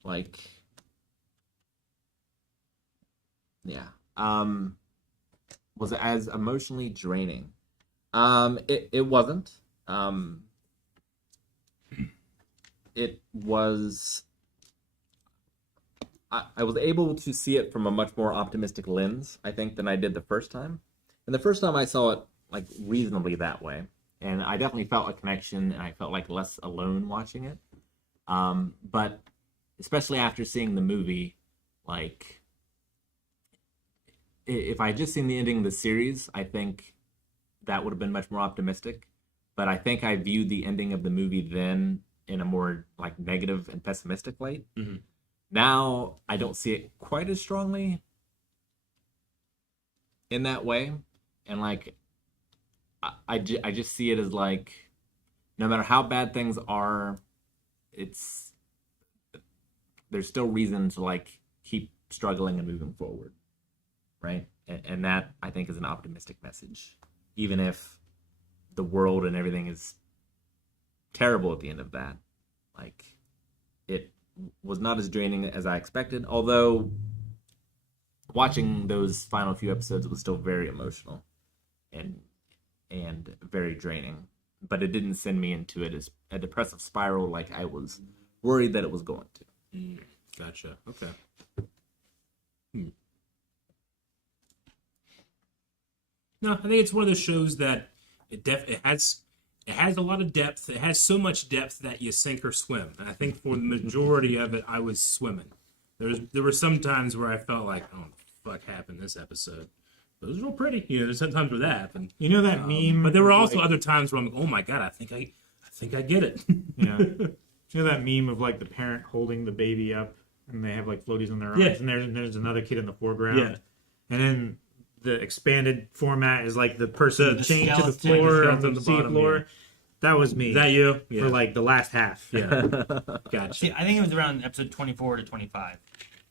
like, yeah. Was it as emotionally draining? It wasn't. It was. I was able to see it from a much more optimistic lens, I think, than I did the first time. And the first time I saw it like reasonably that way, and I definitely felt a connection, and I felt like less alone watching it. But especially after seeing the movie, like, if I had just seen the ending of the series, I think that would have been much more optimistic. But I think I viewed the ending of the movie then in a more like negative and pessimistic light. Mm-hmm. Now I don't see it quite as strongly in that way, and like I just see it as like, no matter how bad things are, there's still reason to like keep struggling and moving forward, right? And that I think is an optimistic message, even if the world and everything is terrible at the end of that. Like, it was not as draining as I expected, although watching those final few episodes was still very emotional and very draining. But it didn't send me into it as a depressive spiral like I was worried that it was going to. Gotcha. Okay. No, I think it's one of those shows that it has a lot of depth. It has so much depth that you sink or swim. And I think for the majority of it, I was swimming. There were some times where I felt like, oh, fuck happened this episode. But it was real pretty. You know, there's some times where that happened. You know that meme? But there were also other times where I'm like, oh my god, I think I get it. Yeah. You know that meme of like the parent holding the baby up and they have like floaties in their eyes, and there's another kid in the foreground. Yeah. And then the expanded format is like the person The chained to the skeleton. floor The on the sea bottom, floor. yeah. That was me. Is that you? Yeah. For like the last half. Yeah. Gotcha. See, I think it was around episode 24 to 25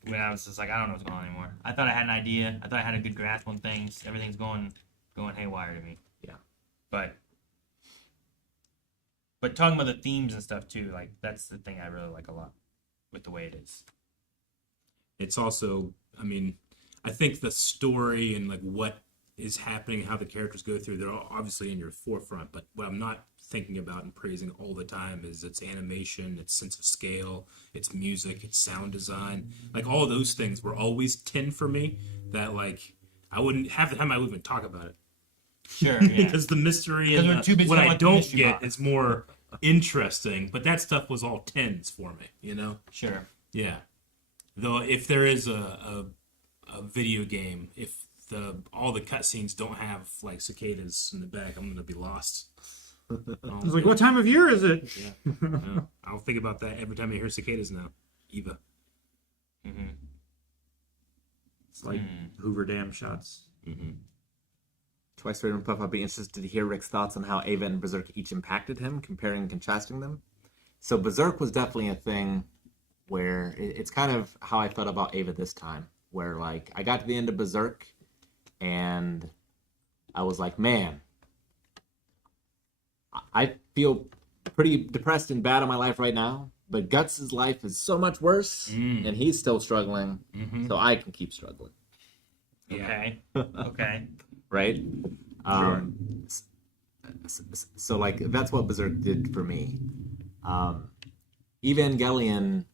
when I was just like, I don't know what's going on anymore. I thought I had an idea. I thought I had a good grasp on things. Everything's going haywire to me. Yeah. But talking about the themes and stuff too, like that's the thing I really like a lot with the way it is. It's also, I mean, I think the story and like what is happening, how the characters go through, they're all obviously in your forefront. But what I'm not thinking about and praising all the time is its animation, its sense of scale, its music, its sound design. Like all those things were always 10 for me. That like I wouldn't half the time I would even talk about it. Sure, yeah. Because the mystery and we're too busy what talking I about the don't mystery get box. is more interesting. But that stuff was all 10s for me, you know? Sure. Yeah. Though if there is a video game, if all the cutscenes don't have like cicadas in the back, I'm gonna be lost. I was like, what time of year is it? Yeah. I'll think about that every time I hear cicadas now. EVA. Mm-hmm. It's like Hoover Dam shots. Twice Raven Puff, I'd be interested to hear Rick's thoughts on how Ava and Berserk each impacted him, comparing and contrasting them. So Berserk was definitely a thing where it's kind of how I felt about Ava this time, where like I got to the end of Berserk and I was like, man, I feel pretty depressed and bad in my life right now, but Guts' life is so much worse and he's still struggling, so I can keep struggling. Okay. Okay. Right? So like that's what Berserk did for me. Evangelion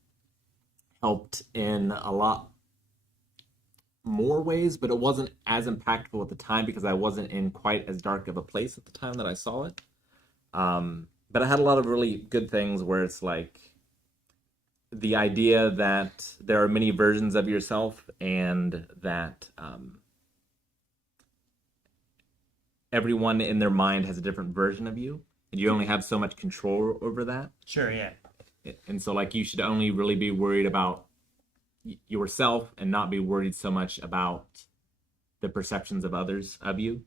helped in a lot more ways, but it wasn't as impactful at the time because I wasn't in quite as dark of a place at the time that I saw it. But I had a lot of really good things where it's like the idea that there are many versions of yourself and that everyone in their mind has a different version of you, and you only have so much control over that. Sure, yeah. And so, like, you should only really be worried about yourself and not be worried so much about the perceptions of others of you.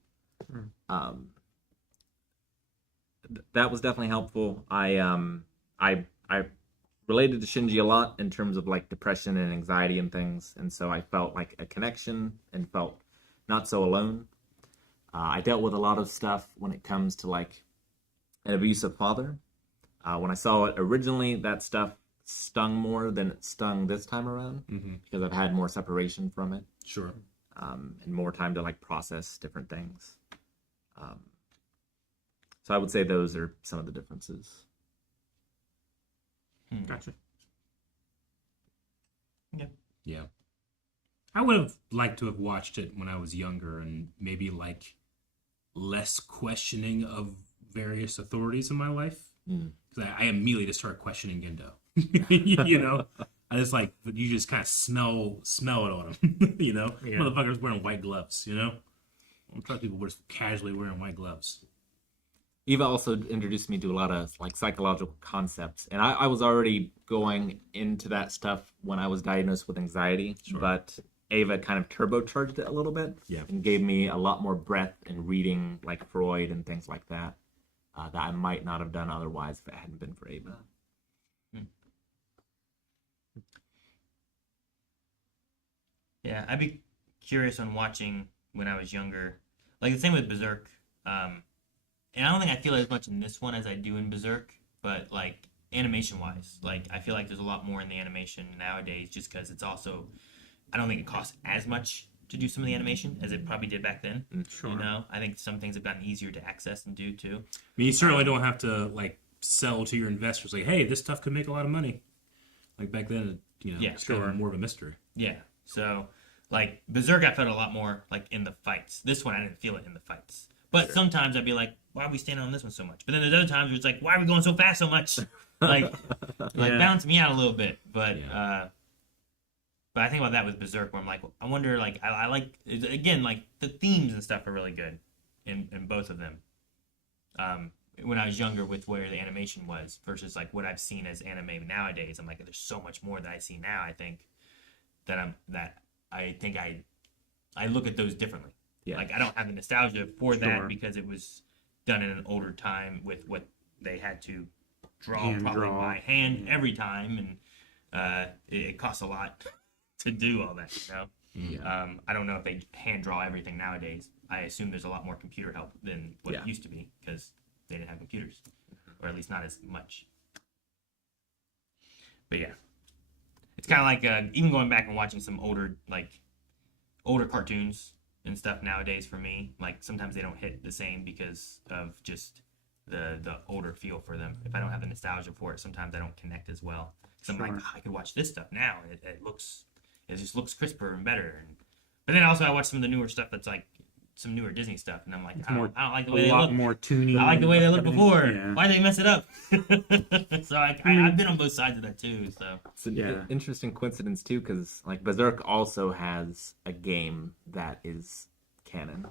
That was definitely helpful. I related to Shinji a lot in terms of like depression and anxiety and things, and so I felt like a connection and felt not so alone. I dealt with a lot of stuff when it comes to like an abusive father. When I saw it originally, that stuff stung more than it stung this time around because I've had more separation from it. Sure. And more time to like process different things. So I would say those are some of the differences. Gotcha. Yeah. I would have liked to have watched it when I was younger and maybe like less questioning of various authorities in my life. Because I immediately just started questioning Gendo. You know? I just like, you just kind of smell it on him. You know? Yeah. Motherfuckers wearing white gloves, you know? I'm trying people were just casually wearing white gloves. Eva also introduced me to a lot of like psychological concepts, and I was already going into that stuff when I was diagnosed with anxiety, but Ava kind of turbocharged it a little bit and gave me a lot more breadth in reading like Freud and things like that that I might not have done otherwise if it hadn't been for Ava. Yeah, I'd be curious on watching when I was younger. Like the same with Berserk. And I don't think I feel as much in this one as I do in Berserk, but like animation wise, like I feel like there's a lot more in the animation nowadays just because it's also, I don't think it costs as much to do some of the animation as it probably did back then. Sure. You know, I think some things have gotten easier to access and do too. I mean, you certainly don't have to like sell to your investors like, hey, this stuff could make a lot of money. Like back then, you know, it's kind of more of a mystery. Yeah. So like Berserk, I felt a lot more like in the fights. This one, I didn't feel it in the fights. But sometimes I'd be like, why are we standing on this one so much? But then there's other times where it's like, why are we going so fast so much? Like balance me out a little bit. But but I think about that with Berserk, where I'm like, I wonder, like, I like, again, like, the themes and stuff are really good in both of them. When I was younger with where the animation was versus, like, what I've seen as anime nowadays, I'm like, there's so much more that I see now, I think, that I look at those differently. Yeah. Like, I don't have the nostalgia for that because it was done in an older time with what they had to draw by hand every time, and it costs a lot to do all that, you know? Yeah. I don't know if they hand draw everything nowadays. I assume there's a lot more computer help than what it used to be because they didn't have computers, or at least not as much. But yeah, it's kind of like even going back and watching some older cartoons and stuff nowadays for me. Like sometimes they don't hit the same because of just the older feel for them. If I don't have the nostalgia for it, sometimes I don't connect as well. So I'm like, I could watch this stuff now. It just looks crisper and better. But then also I watch some of the newer stuff that's like some newer Disney stuff, and I'm like, I don't like the way they look. More tuning. I like the way they looked before. Yeah. Why did they mess it up? So I've been on both sides of that too. So it's an interesting coincidence too, because like Berserk also has a game that is canon.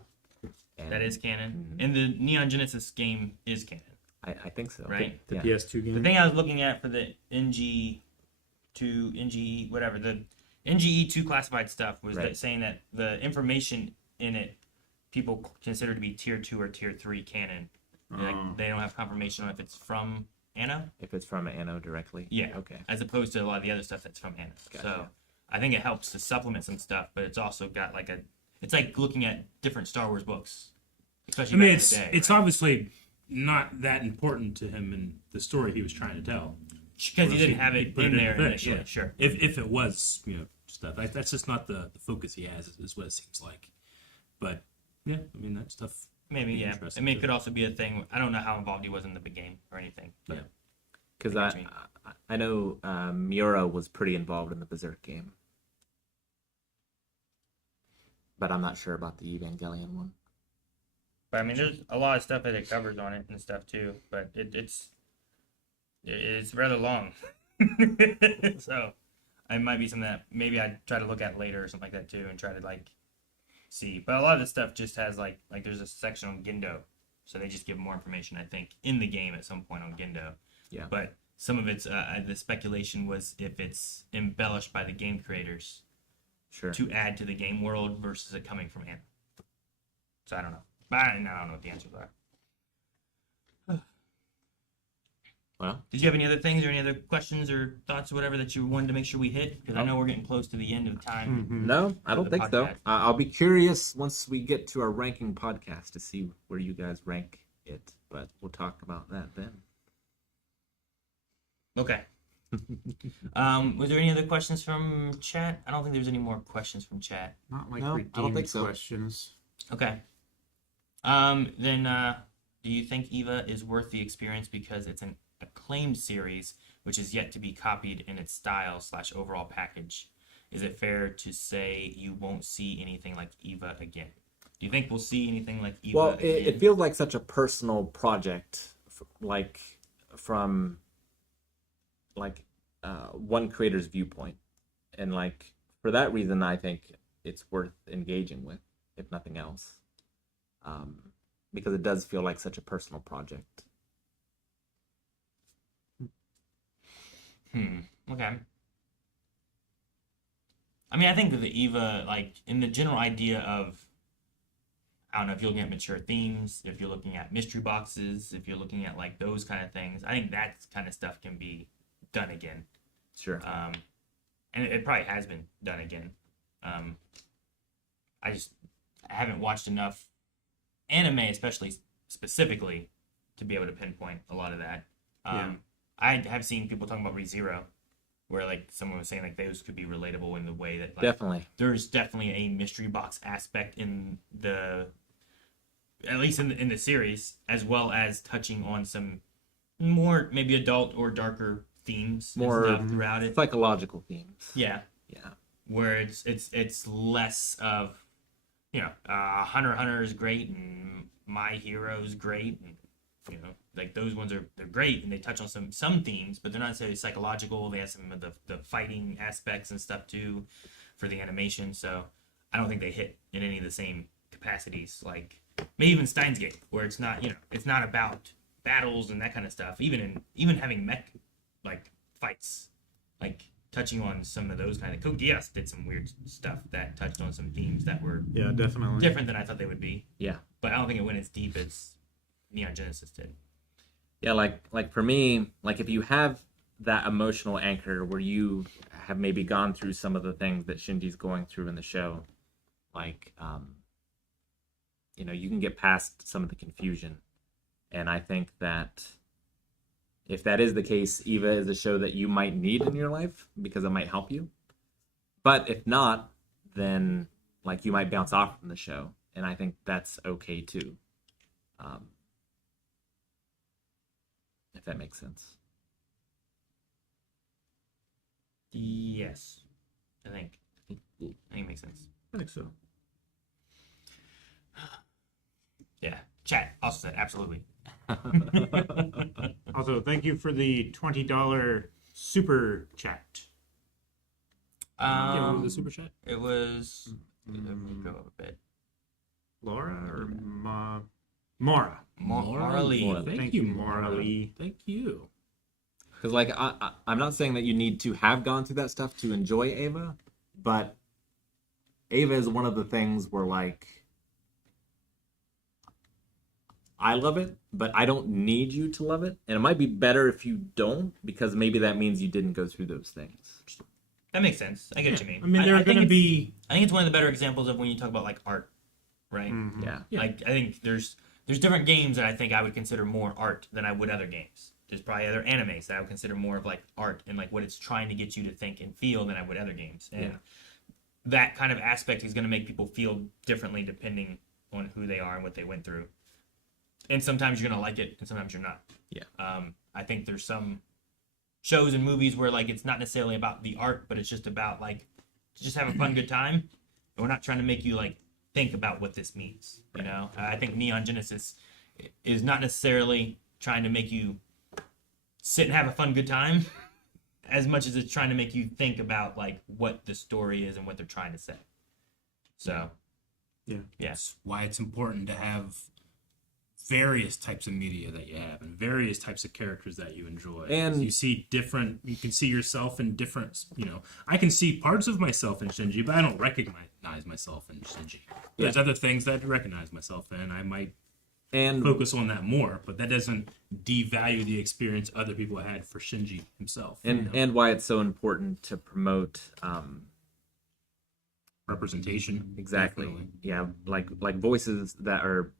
That is canon, and the Neon Genesis game is canon. I think so. Right? The PS2 game. The thing I was looking at for the NGE 2 classified stuff was saying that the information in it people consider to be tier 2 or tier 3 canon. Like, they don't have confirmation on if it's from Anno. If it's from Anno directly. Yeah. Okay. As opposed to a lot of the other stuff that's from Anno. Gotcha. So I think it helps to supplement some stuff, but it's also got like it's like looking at different Star Wars books. Especially I mean, back it's in the day, it's right? obviously not that important to him in the story he was trying to tell. Because he didn't have He it put in it there the thing, initially. yeah. Sure. If it was, stuff, that's just not the focus he has, is what it seems like. But yeah, I mean, that stuff. Maybe, would be yeah. I interesting mean, it too. could also be a thing. I don't know how involved he was in the big game or anything. But Yeah. Because I get I know Miura was pretty involved in the Berserk game. But I'm not sure about the Evangelion one. But I mean, there's a lot of stuff that it covers on it and stuff too. But it's rather long, so it might be something that maybe I'd try to look at later or something like that too, and try to like see. But a lot of this stuff just has like there's a section on Gendo, so they just give more information I think in the game at some point on Gendo. Yeah. But some of it's the speculation was if it's embellished by the game creators Sure. to add to the game world versus it coming from Anno. So I don't know. But I don't know what the answers are. Well, Did you have any other things or any other questions or thoughts or whatever that you wanted to make sure we hit? Because I know we're getting close to the end of time. no, I don't the think so. podcast. I'll be curious once we get to our ranking podcast to see where you guys rank it. But we'll talk about that then. Okay. Was there any other questions from chat? I don't think there's any more questions from chat. Not like No, I don't redeemed think so. questions. Okay. Then do you think EVA is worth the experience because it's an acclaimed series which is yet to be copied in its style / overall package? Is it fair to say you won't see anything like EVA again? Do you think we'll see anything like EVA Well, again? it feels like such a personal project, from one creator's viewpoint, and for that reason, I think it's worth engaging with, if nothing else, because it does feel like such a personal project. Okay. I mean, I think that the EVA, in the general idea of, I don't know, if you're looking at mature themes, if you're looking at mystery boxes, if you're looking at, those kind of things, I think that kind of stuff can be done again. Sure. And it probably has been done again. I haven't watched enough anime, especially specifically, to be able to pinpoint a lot of that. I have seen people talking about ReZero, where someone was saying those could be relatable in the way that Definitely. there's definitely a mystery box aspect in at least in the series, as well as touching on some more maybe adult or darker themes and More stuff throughout it. psychological themes. Yeah, Yeah. where it's less of Hunter x Hunter is great and My Hero is great, and those ones they're great and they touch on some themes, but they're not necessarily psychological. They have some of the fighting aspects and stuff too for the animation. So I don't think they hit in any of the same capacities, maybe even Steins Gate, where it's not it's not about battles and that kind of stuff. Even having mech fights, touching on some of those kind of. Code Geass did some weird stuff that touched on some themes that were Yeah, definitely. different than I thought they would be. Yeah. But I don't think it went as deep as Neon Genesis did. Yeah, like for me, if you have that emotional anchor where you have maybe gone through some of the things that Shinji's going through in the show, you can get past some of the confusion. And I think that if that is the case, EVA is a show that you might need in your life because it might help you. But if not, then you might bounce off from the show, and I think that's okay too. If that makes sense. Yes, I think it makes sense. I think so. Yeah, chat also said absolutely. Also, thank you for the $20 super chat. What was the super chat? It was. Let me go up a bit. Laura or Mara? Mara Lee. Thank you, Mara Lee. Thank you. Because I'm not saying that you need to have gone through that stuff to enjoy Ava, but Ava is one of the things where I love it, but I don't need you to love it. And it might be better if you don't, because maybe that means you didn't go through those things. That makes sense. I get what you mean. I mean, there are think going to it's- be. I think it's one of the better examples of when you talk about like art, right? Yeah. Like I think there's different games that I think I would consider more art than I would other games. There's probably other animes that I would consider more of like art and like what it's trying to get you to think and feel than I would other games. And that kind of aspect is going to make people feel differently depending on who they are and what they went through. And sometimes you're going to like it and sometimes you're not. Yeah. I think there's some shows and movies where like it's not necessarily about the art, but it's just about like just have a fun good time. And we're not trying to make you like think about what this means. You know, I think Neon Genesis is not necessarily trying to make you sit and have a fun good time as much as it's trying to make you think about like what the story is and what they're trying to say. So That's why it's important to have various types of media that you have and various types of characters that you enjoy. And- you see different, you can see yourself in different, I can see parts of myself in Shinji, but I don't recognize myself in Shinji. There's other things that I recognize myself in. I might And focus on that more, but that doesn't devalue the experience other people had for Shinji himself. and why it's so important to promote Representation. exactly. Definitely. Yeah, like voices that are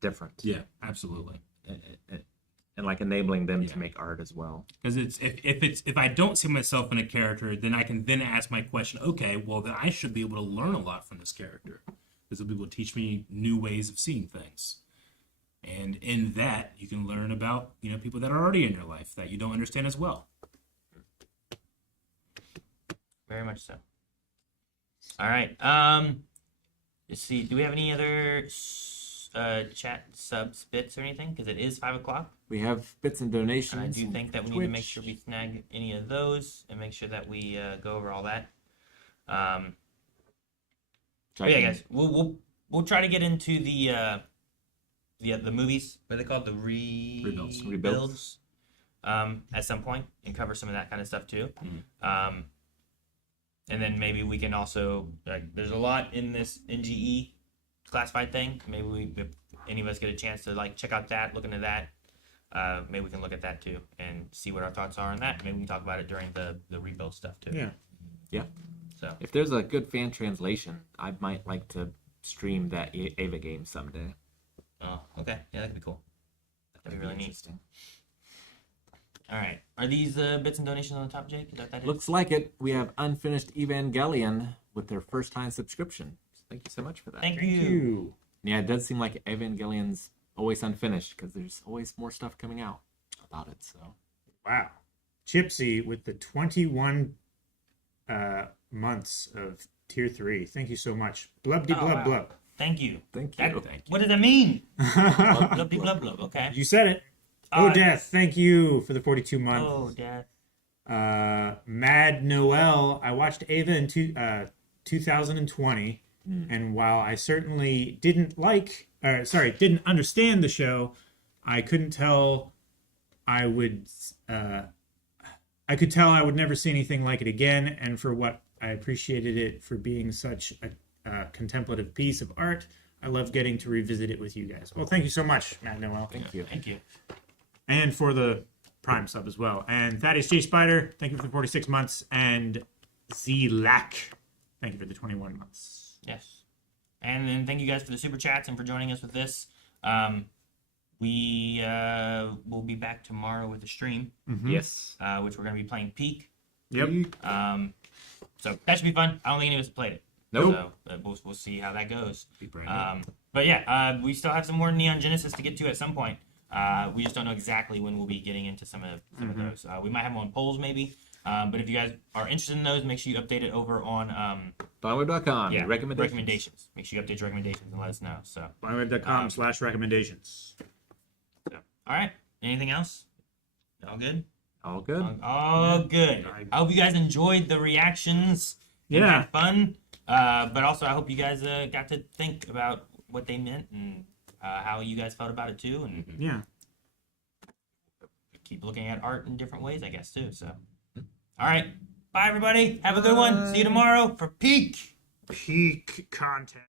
different. Yeah, absolutely. And like enabling them to make art as well. Because if I don't see myself in a character, then I can then ask my question. Okay, well then I should be able to learn a lot from this character, because it'll be able to teach me new ways of seeing things. And in that, you can learn about people that are already in your life that you don't understand as well. very much so. All right. Let's see. Do we have any other chat subs bits or anything? Because it is 5:00. We have bits and donations. And I do think that we need to make Twitch. sure we snag any of those and make sure that we go over all that. But yeah, guys, we'll try to get into the movies. What are they called? The rebuilds. At some point and cover some of that kind of stuff too. And then maybe we can also there's a lot in this NGE classified thing. Maybe if any of us get a chance to like check out that, look into that. Maybe we can look at that too and see what our thoughts are on that. Maybe we can talk about it during the rebuild stuff too. Yeah. So If there's a good fan translation, I might like to stream that EVA game someday. oh, okay, yeah, that'd be cool. That'd be really neat. interesting. All right, are these bits and donations on the top, Jake? Is that what that is? Looks like it. We have Unfinished Evangelion with their first time subscription. Thank you so much for that. Thank Thank you. you. Yeah, it does seem like Evangelion's always unfinished because there's always more stuff coming out about it. So Wow. Chipsy with the 21 months of tier 3. Thank you so much. Blub-de Oh, blub wow. blub. Thank you. thank That- you. What does that mean? Blub, blub, blub. Okay. You said it. Oh, Uh, Death, thank you for the 42 months. Oh, Dad. Mad Noel, I watched Ava in 2020, and while I certainly didn't understand the show, I couldn't tell I would. I could tell I would never see anything like it again, and for what I appreciated it for being such a contemplative piece of art, I love getting to revisit it with you guys. Well, thank you so much, Mad Noel. Thank you. Thank you. And for the Prime sub as well. And Thaddeus J. Spider, thank you for the 46 months. And Z-Lack, thank you for the 21 months. Yes. And then thank you guys for the super chats and for joining us with this. We will be back tomorrow with a stream, Yes. which we're going to be playing Peak. Yep. So that should be fun. I don't think any of us have played it. Nope. So we'll see how that goes. Be brand new. But yeah, we still have some more Neon Genesis to get to at some point. We just don't know exactly when we'll be getting into some of those. We might have them on polls maybe. But if you guys are interested in those, make sure you update it over on Blindwave.com. yeah, Recommendations. Make sure you update your recommendations and let us know. So, Blindwave.com/recommendations. all right. Anything else? All good? All good. All good. I hope you guys enjoyed the reactions. And Yeah. had fun. But also, I hope you guys got to think about what they meant and how you guys felt about it too, and Yeah. keep looking at art in different ways, I guess too. So, all right. Bye, everybody. Have a good one. See you tomorrow for Peak. Peak content.